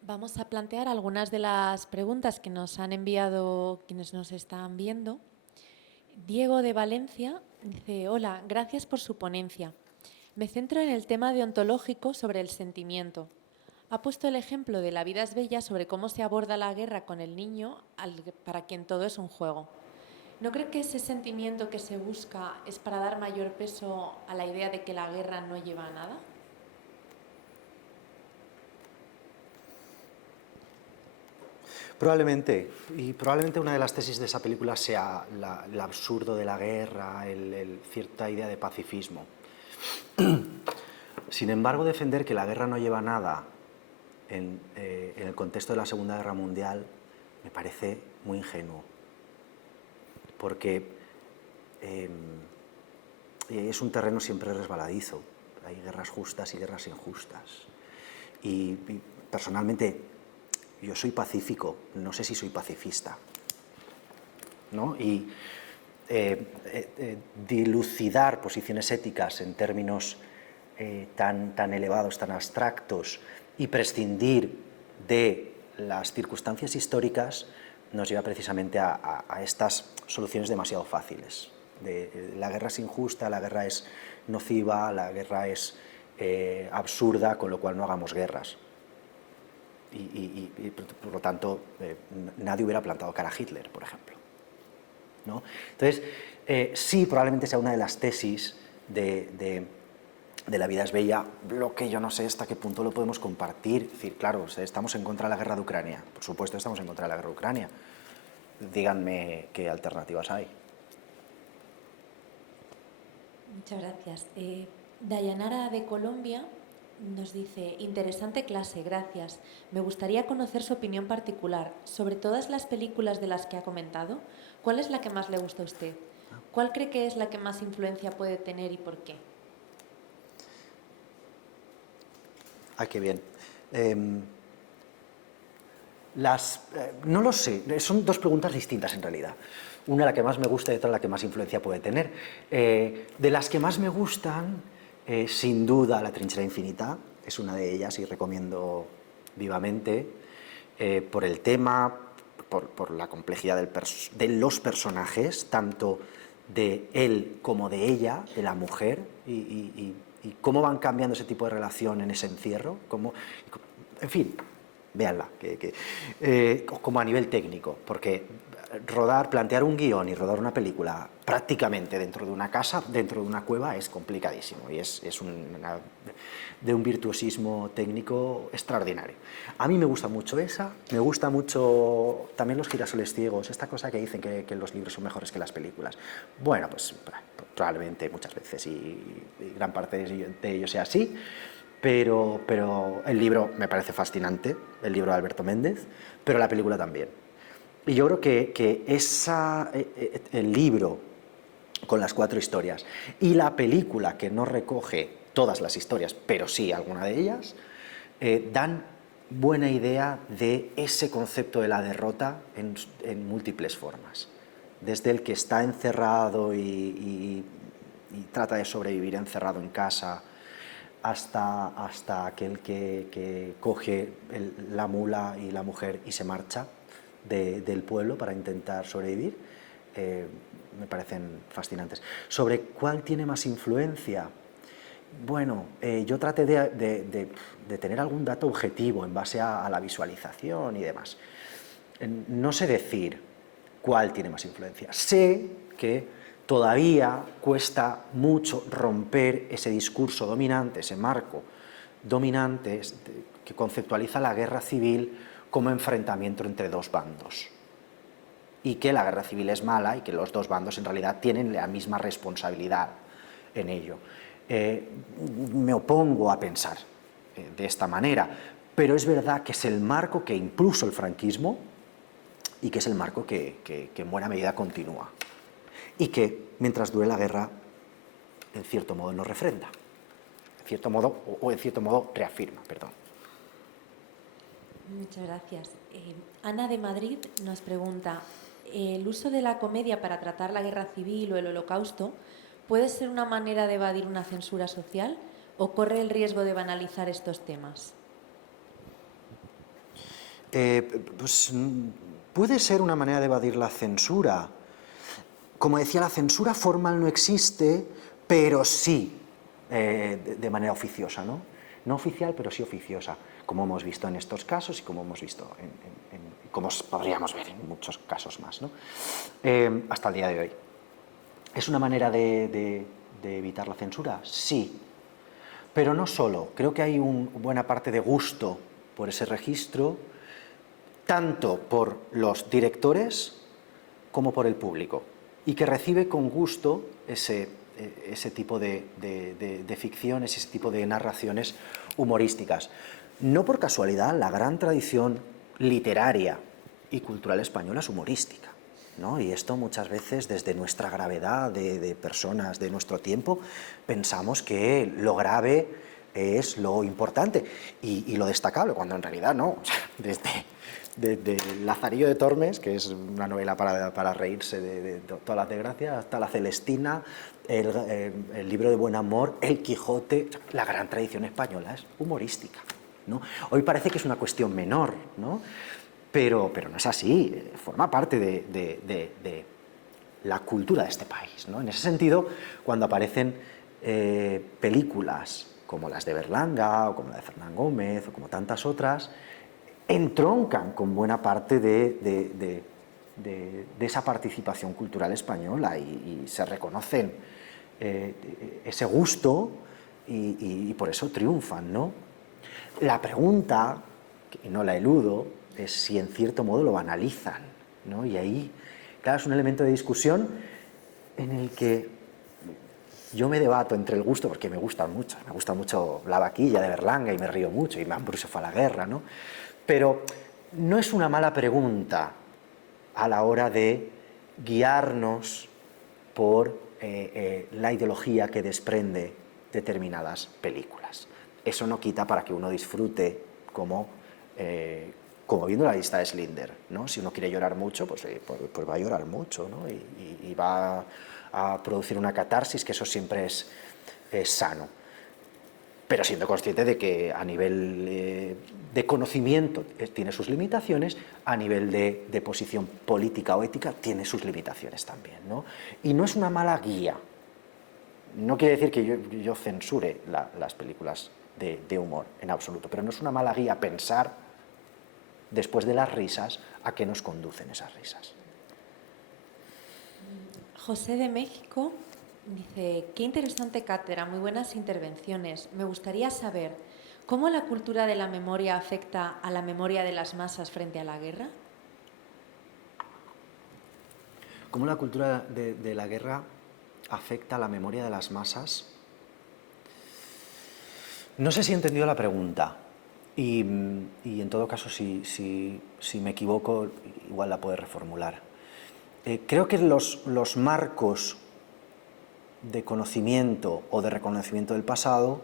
Vamos a plantear algunas de las preguntas que nos han enviado quienes nos están viendo. Diego de Valencia dice: hola, gracias por su ponencia. Me centro en el tema deontológico sobre el sentimiento. Ha puesto el ejemplo de La vida es bella sobre cómo se aborda la guerra con el niño para quien todo es un juego. ¿No cree que ese sentimiento que se busca es para dar mayor peso a la idea de que la guerra no lleva a nada? Probablemente, y probablemente una de las tesis de esa película sea el absurdo de la guerra, cierta idea de pacifismo. Sin embargo, defender que la guerra no lleva a nada en el contexto de la Segunda Guerra Mundial me parece muy ingenuo, porque es un terreno siempre resbaladizo. Hay guerras justas y guerras injustas. Y personalmente yo soy pacífico, no sé si soy pacifista, ¿no? Y dilucidar posiciones éticas en términos tan elevados, tan abstractos, y prescindir de las circunstancias históricas nos lleva precisamente a estas soluciones demasiado fáciles. La guerra es injusta, la guerra es nociva, la guerra es absurda, con lo cual no hagamos guerras. Y por lo tanto, nadie hubiera plantado cara a Hitler, por ejemplo, ¿no? Entonces, sí, probablemente sea una de las tesis de La vida es bella, lo que yo no sé hasta qué punto lo podemos compartir. Es decir, claro, estamos en contra de la guerra de Ucrania. Por supuesto, estamos en contra de la guerra de Ucrania. Díganme qué alternativas hay. Muchas gracias. Dayanara de Colombia nos dice: interesante clase, gracias. Me gustaría conocer su opinión particular sobre todas las películas de las que ha comentado. ¿Cuál es la que más le gusta a usted? ¿Cuál cree que es la que más influencia puede tener y por qué? Ah, qué bien. No lo sé, son dos preguntas distintas en realidad. Una la que más me gusta y otra la que más influencia puede tener. De las que más me gustan, sin duda La trinchera infinita es una de ellas y recomiendo vivamente por el tema, por la complejidad de los personajes, tanto de él como de ella, de la mujer, y cómo van cambiando ese tipo de relación en ese encierro. En fin, véanla, como a nivel técnico, porque plantear un guión y rodar una película prácticamente dentro de una casa, dentro de una cueva, es complicadísimo y es de un virtuosismo técnico extraordinario. A mí me gusta mucho esa, me gusta mucho también Los girasoles ciegos, esta cosa que dicen que los libros son mejores que las películas. Bueno, pues probablemente muchas veces y gran parte de ello sea así, pero el libro me parece fascinante, el libro de Alberto Méndez, pero la película también. Y yo creo que el libro con las 4 historias y la película, que no recoge todas las historias, pero sí alguna de ellas, dan buena idea de ese concepto de la derrota en múltiples formas. Desde el que está encerrado y trata de sobrevivir encerrado en casa, hasta aquel que coge la mula y la mujer y se marcha del pueblo para intentar sobrevivir, me parecen fascinantes. ¿Sobre cuál tiene más influencia? Bueno, yo traté de tener algún dato objetivo en base a la visualización y demás. No sé decir cuál tiene más influencia. Sé que todavía cuesta mucho romper ese discurso dominante, ese marco dominante que conceptualiza la guerra civil como enfrentamiento entre dos bandos, y que la guerra civil es mala y que los dos bandos en realidad tienen la misma responsabilidad en ello. Me opongo a pensar de esta manera, pero es verdad que es el marco que impuso el franquismo y que es el marco que en buena medida continúa y que mientras dure la guerra en cierto modo nos refrenda, en cierto modo reafirma, perdón. Muchas gracias. Ana de Madrid nos pregunta: ¿el uso de la comedia para tratar la guerra civil o el holocausto puede ser una manera de evadir una censura social o corre el riesgo de banalizar estos temas? Pues puede ser una manera de evadir la censura. Como decía, la censura formal no existe, pero sí de manera oficiosa, ¿no? No oficial, pero sí oficiosa, como hemos visto en estos casos y como hemos visto como podríamos ver en muchos casos más, ¿no? Hasta el día de hoy. ¿Es una manera de evitar la censura? Sí, pero no solo. Creo que hay una buena parte de gusto por ese registro, tanto por los directores como por el público, y que recibe con gusto ese tipo de ficciones, ese tipo de narraciones humorísticas. No por casualidad, la gran tradición literaria y cultural española es humorística, ¿no? Y esto muchas veces, desde nuestra gravedad de personas de nuestro tiempo, pensamos que lo grave es lo importante y lo destacable, cuando en realidad no. O sea, desde Lazarillo de Tormes, que es una novela para reírse de todas las desgracias, hasta La Celestina, el libro de Buen Amor, El Quijote, la gran tradición española es humorística, ¿no? Hoy parece que es una cuestión menor, ¿no? Pero no es así, forma parte de la cultura de este país, ¿no? En ese sentido, cuando aparecen películas como las de Berlanga o como la de Fernán Gómez o como tantas otras, entroncan con buena parte de esa participación cultural española y se reconocen ese gusto y por eso triunfan, ¿no? La pregunta, y no la eludo, es si en cierto modo lo banalizan, ¿no? Y ahí, claro, es un elemento de discusión en el que yo me debato entre el gusto, porque me gusta mucho La Vaquilla de Berlanga y me río mucho, y Mambrú se fue a la guerra, ¿no? Pero no es una mala pregunta a la hora de guiarnos por la ideología que desprende determinadas películas. Eso no quita para que uno disfrute como viendo La lista de Schindler, ¿no? Si uno quiere llorar mucho, pues va a llorar mucho, ¿no? Y va a producir una catarsis, que eso siempre es sano. Pero siendo consciente de que a nivel de conocimiento tiene sus limitaciones, a nivel de posición política o ética tiene sus limitaciones también, ¿no? Y no es una mala guía. No quiere decir que yo censure las películas de humor, en absoluto, pero no es una mala guía pensar, después de las risas, a qué nos conducen esas risas. José de México dice, qué interesante cátedra, muy buenas intervenciones. Me gustaría saber, ¿cómo la cultura de la memoria afecta a la memoria de las masas frente a la guerra? ¿Cómo la cultura de la guerra afecta a la memoria de las masas? No sé si he entendido la pregunta y en todo caso, si me equivoco, igual la puedo reformular. Creo que los marcos de conocimiento o de reconocimiento del pasado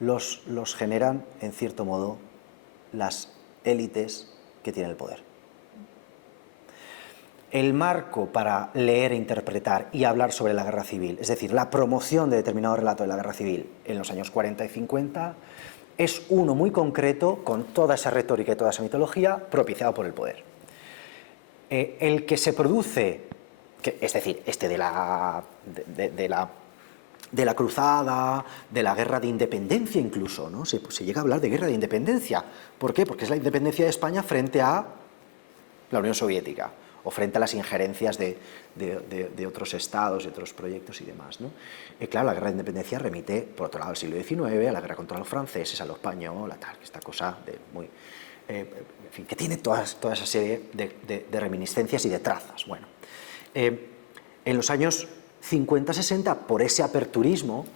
los generan, en cierto modo, las élites que tienen el poder. El marco para leer e interpretar y hablar sobre la guerra civil, es decir, la promoción de determinado relato de la guerra civil en los años 40 y 50, es uno muy concreto, con toda esa retórica y toda esa mitología, propiciado por el poder. El que se produce, es decir, de la cruzada, de la guerra de independencia incluso, ¿no? Se llega a hablar de guerra de independencia. ¿Por qué? Porque es la independencia de España frente a la Unión Soviética o frente a las injerencias de otros estados, de otros proyectos y demás, ¿no? Claro, la guerra de independencia remite, por otro lado, al siglo XIX, a la guerra contra los franceses, a lo español, a tal, esta cosa muy... en fin, que tiene toda esa serie de reminiscencias y de trazas. Bueno, en los años 50-60, por ese aperturismo,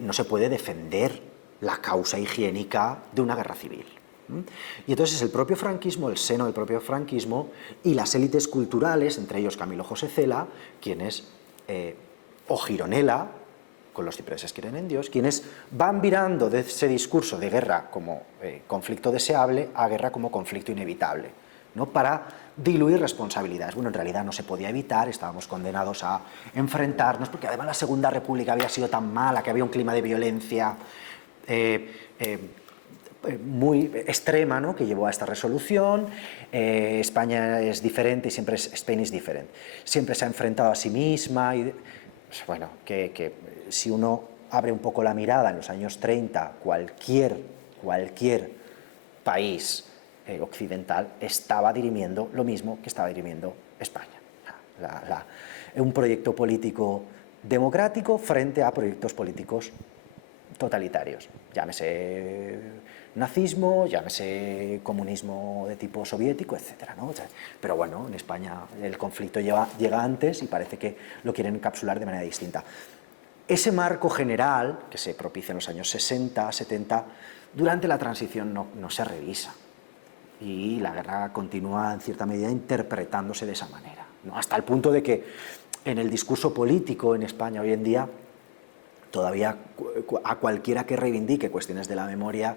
no se puede defender la causa higiénica de una guerra civil. Y entonces el propio franquismo, el seno del propio franquismo y las élites culturales, entre ellos Camilo José Cela, quienes, o Gironella, con Los cipreses quieren en Dios, quienes van virando de ese discurso de guerra como conflicto deseable a guerra como conflicto inevitable, ¿no? Para diluir responsabilidades. Bueno, en realidad no se podía evitar, estábamos condenados a enfrentarnos, porque además la Segunda República había sido tan mala, que había un clima de violencia muy extrema, ¿no? Que llevó a esta resolución. España es diferente y siempre Spain is different. Siempre se ha enfrentado a sí misma y, bueno, que si uno abre un poco la mirada en los años 30, cualquier país occidental estaba dirimiendo lo mismo que estaba dirimiendo España. Un proyecto político democrático frente a proyectos políticos totalitarios. Llámese nazismo, llámese comunismo de tipo soviético, etcétera, ¿no? O sea, pero bueno, en España el conflicto llega antes y parece que lo quieren encapsular de manera distinta. Ese marco general, que se propicia en los años 60, 70, durante la transición no se revisa. Y la guerra continúa, en cierta medida, interpretándose de esa manera, ¿no? Hasta el punto de que en el discurso político en España hoy en día todavía a cualquiera que reivindique cuestiones de la memoria,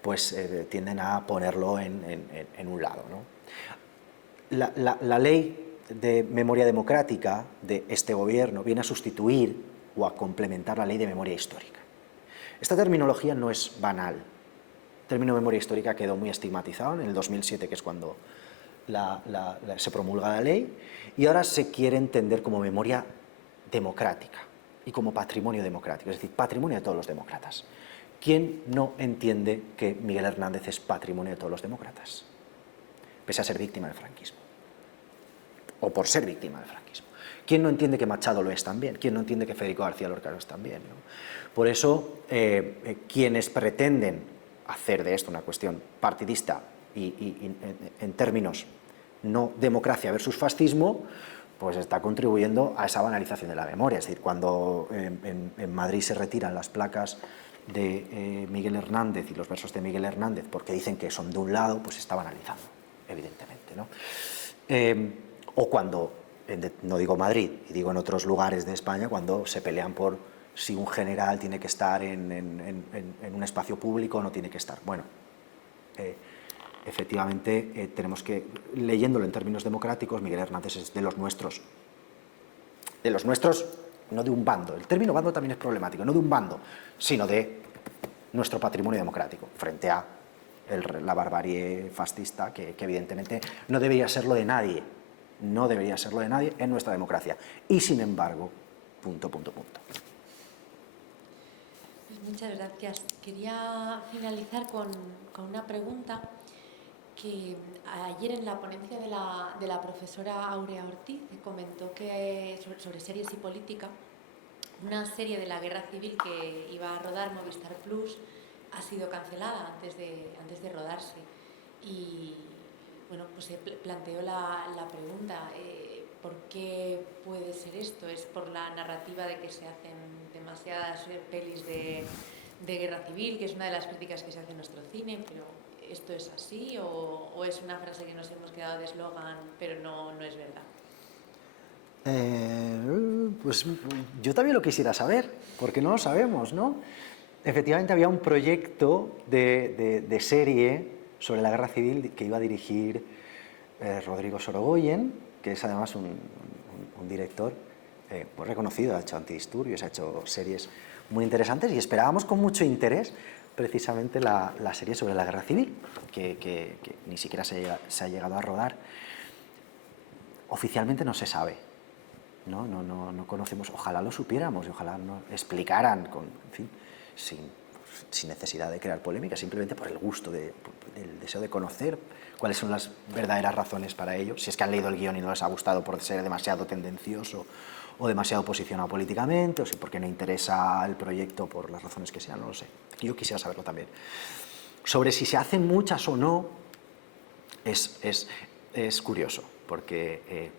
pues tienden a ponerlo en un lado, ¿no? La ley de memoria democrática de este gobierno viene a sustituir o a complementar la ley de memoria histórica. Esta terminología no es banal. El término memoria histórica quedó muy estigmatizado en el 2007, que es cuando se promulga la ley, y ahora se quiere entender como memoria democrática y como patrimonio democrático, es decir, patrimonio de todos los demócratas. ¿Quién no entiende que Miguel Hernández es patrimonio de todos los demócratas, pese a ser víctima del franquismo, o por ser víctima del franquismo? ¿Quién no entiende que Machado lo es también? ¿Quién no entiende que Federico García Lorca lo es también, ¿no? Por eso, quienes pretenden hacer de esto una cuestión partidista y en términos no democracia versus fascismo, pues está contribuyendo a esa banalización de la memoria. Es decir, cuando en Madrid se retiran las placas de Miguel Hernández y los versos de Miguel Hernández porque dicen que son de un lado, pues se está banalizando, evidentemente, ¿no? O cuando, no digo Madrid, y digo en otros lugares de España, cuando se pelean por si un general tiene que estar en un espacio público o no tiene que estar. Bueno, efectivamente, tenemos que, leyéndolo en términos democráticos, Miguel Hernández es de los nuestros. De los nuestros, no de un bando. El término bando también es problemático, no de un bando, sino de nuestro patrimonio democrático, frente a la barbarie fascista, que evidentemente no debería serlo de nadie. No debería serlo de nadie en nuestra democracia. Y sin embargo, punto. Pues muchas gracias. Quería finalizar con una pregunta que ayer en la ponencia de la profesora Aurea Ortiz comentó que sobre series y política, una serie de la Guerra Civil que iba a rodar Movistar Plus ha sido cancelada antes de rodarse. Y bueno, pues se planteó la pregunta, ¿por qué puede ser esto? ¿Es por la narrativa de que se hacen demasiadas pelis de guerra civil, que es una de las críticas que se hace en nuestro cine, pero ¿esto es así o es una frase que nos hemos quedado de eslogan, pero no es verdad? Pues yo también lo quisiera saber, porque no lo sabemos, ¿no? Efectivamente había un proyecto de serie sobre la guerra civil que iba a dirigir Rodrigo Sorogoyen, que es además un director muy reconocido, ha hecho Antidisturbios, ha hecho series muy interesantes y esperábamos con mucho interés precisamente la serie sobre la guerra civil, que ni siquiera se ha llegado a rodar. Oficialmente no se sabe, no conocemos, ojalá lo supiéramos y ojalá nos explicaran, en fin, sin necesidad de crear polémica, simplemente por el gusto, del deseo de conocer cuáles son las verdaderas razones para ello, si es que han leído el guión y no les ha gustado por ser demasiado tendencioso o demasiado posicionado políticamente, o si porque no interesa el proyecto por las razones que sean, no lo sé. Yo quisiera saberlo también. Sobre si se hacen muchas o no, es curioso, porque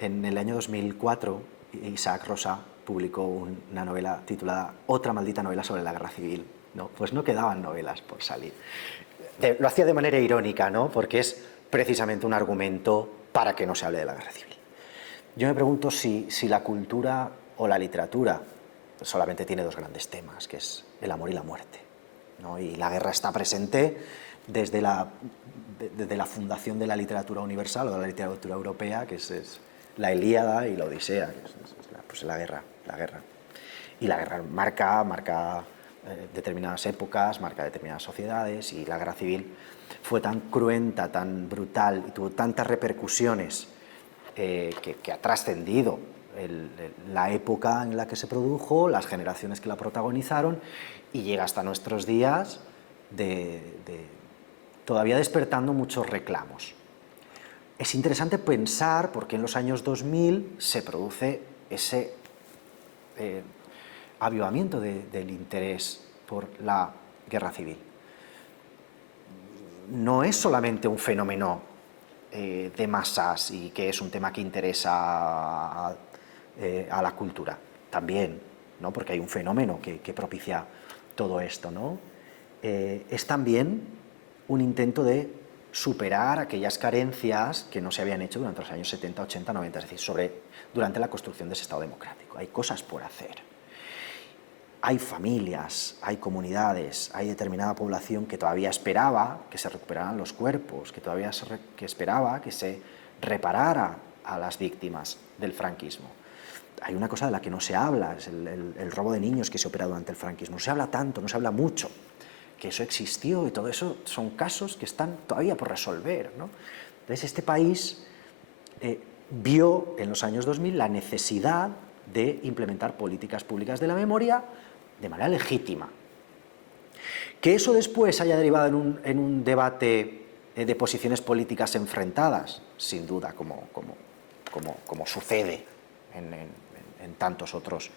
en el año 2004 Isaac Rosa publicó una novela titulada Otra maldita novela sobre la guerra civil, ¿no? Pues no quedaban novelas por salir. Lo hacía de manera irónica, ¿no? Porque es precisamente un argumento para que no se hable de la guerra civil. Yo me pregunto si la cultura o la literatura solamente tiene dos grandes temas, que es el amor y la muerte, ¿no? Y la guerra está presente desde la fundación de la literatura universal o de la literatura europea, que es la Ilíada y la Odisea, que pues la guerra. Y la guerra marca determinadas épocas, marca determinadas sociedades, y la guerra civil fue tan cruenta, tan brutal y tuvo tantas repercusiones que ha trascendido la época en la que se produjo, las generaciones que la protagonizaron, y llega hasta nuestros días todavía despertando muchos reclamos. Es interesante pensar por qué en los años 2000 se produce ese avivamiento del interés por la guerra civil. No es solamente un fenómeno de masas y que es un tema que interesa a la cultura, también, ¿no? Porque hay un fenómeno que propicia todo esto, ¿no? Es también un intento de superar aquellas carencias que no se habían hecho durante los años 70, 80, 90, es decir, durante la construcción de ese Estado democrático. Hay cosas por hacer. hay familias, hay comunidades, hay determinada población que todavía esperaba que se recuperaran los cuerpos, que todavía esperaba que se reparara a las víctimas del franquismo. Hay una cosa de la que no se habla, es el robo de niños que se opera durante el franquismo. No se habla tanto, no se habla mucho, que eso existió y todo eso son casos que están todavía por resolver, ¿no? Entonces, este país vio en los años 2000 la necesidad de implementar políticas públicas de la memoria de manera legítima. Que eso después haya derivado en un debate de posiciones políticas enfrentadas, sin duda, como sucede en tantos otros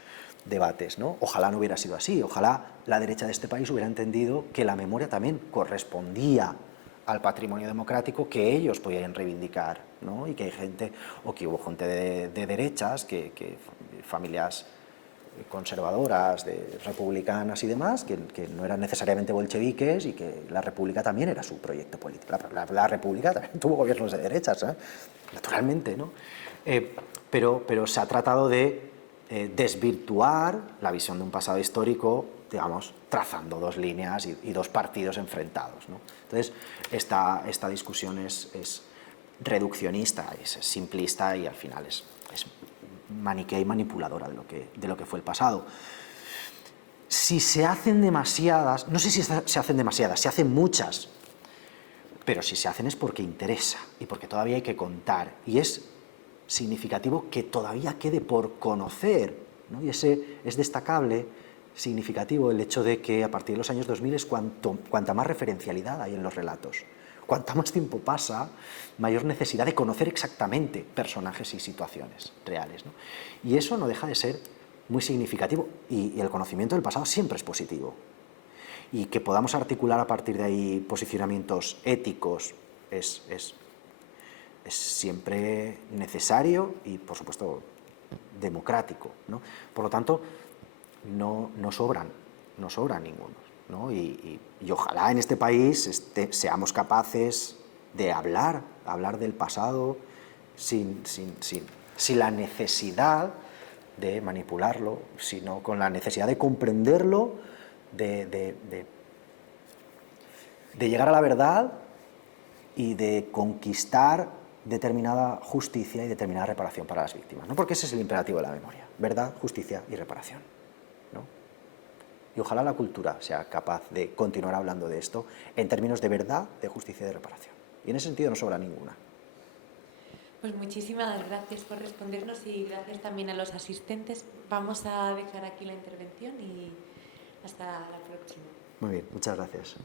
debates, ¿no? Ojalá no hubiera sido así, ojalá la derecha de este país hubiera entendido que la memoria también correspondía al patrimonio democrático que ellos podían reivindicar, ¿no? Y que hay gente, o que hubo gente de derechas, familias conservadoras, republicanas y demás, que no eran necesariamente bolcheviques y que la República también era su proyecto político. La República también tuvo gobiernos de derechas, naturalmente, ¿no? Pero se ha tratado de desvirtuar la visión de un pasado histórico, digamos, trazando dos líneas y dos partidos enfrentados, ¿no? Entonces, esta discusión es reduccionista, es simplista y al final es maniquea y manipuladora de lo que fue el pasado. Si se hacen demasiadas, no sé si se hacen demasiadas, se hacen muchas, pero si se hacen es porque interesa y porque todavía hay que contar, y es significativo que todavía quede por conocer, ¿no? Y ese es destacable, significativo, el hecho de que a partir de los años 2000 es cuanta más referencialidad hay en los relatos. Cuanto más tiempo pasa, mayor necesidad de conocer exactamente personajes y situaciones reales, ¿no? Y eso no deja de ser muy significativo, y el conocimiento del pasado siempre es positivo. Y que podamos articular a partir de ahí posicionamientos éticos es siempre necesario y, por supuesto, democrático, ¿no? Por lo tanto, no sobran ninguno, ¿no? Y ojalá en este país seamos capaces de hablar del pasado sin la necesidad de manipularlo, sino con la necesidad de comprenderlo, de llegar a la verdad y de conquistar determinada justicia y determinada reparación para las víctimas, ¿no? Porque ese es el imperativo de la memoria: verdad, justicia y reparación, ¿no? Y ojalá la cultura sea capaz de continuar hablando de esto en términos de verdad, de justicia y de reparación. Y en ese sentido no sobra ninguna. Pues muchísimas gracias por respondernos y gracias también a los asistentes. Vamos a dejar aquí la intervención y hasta la próxima. Muy bien, muchas gracias.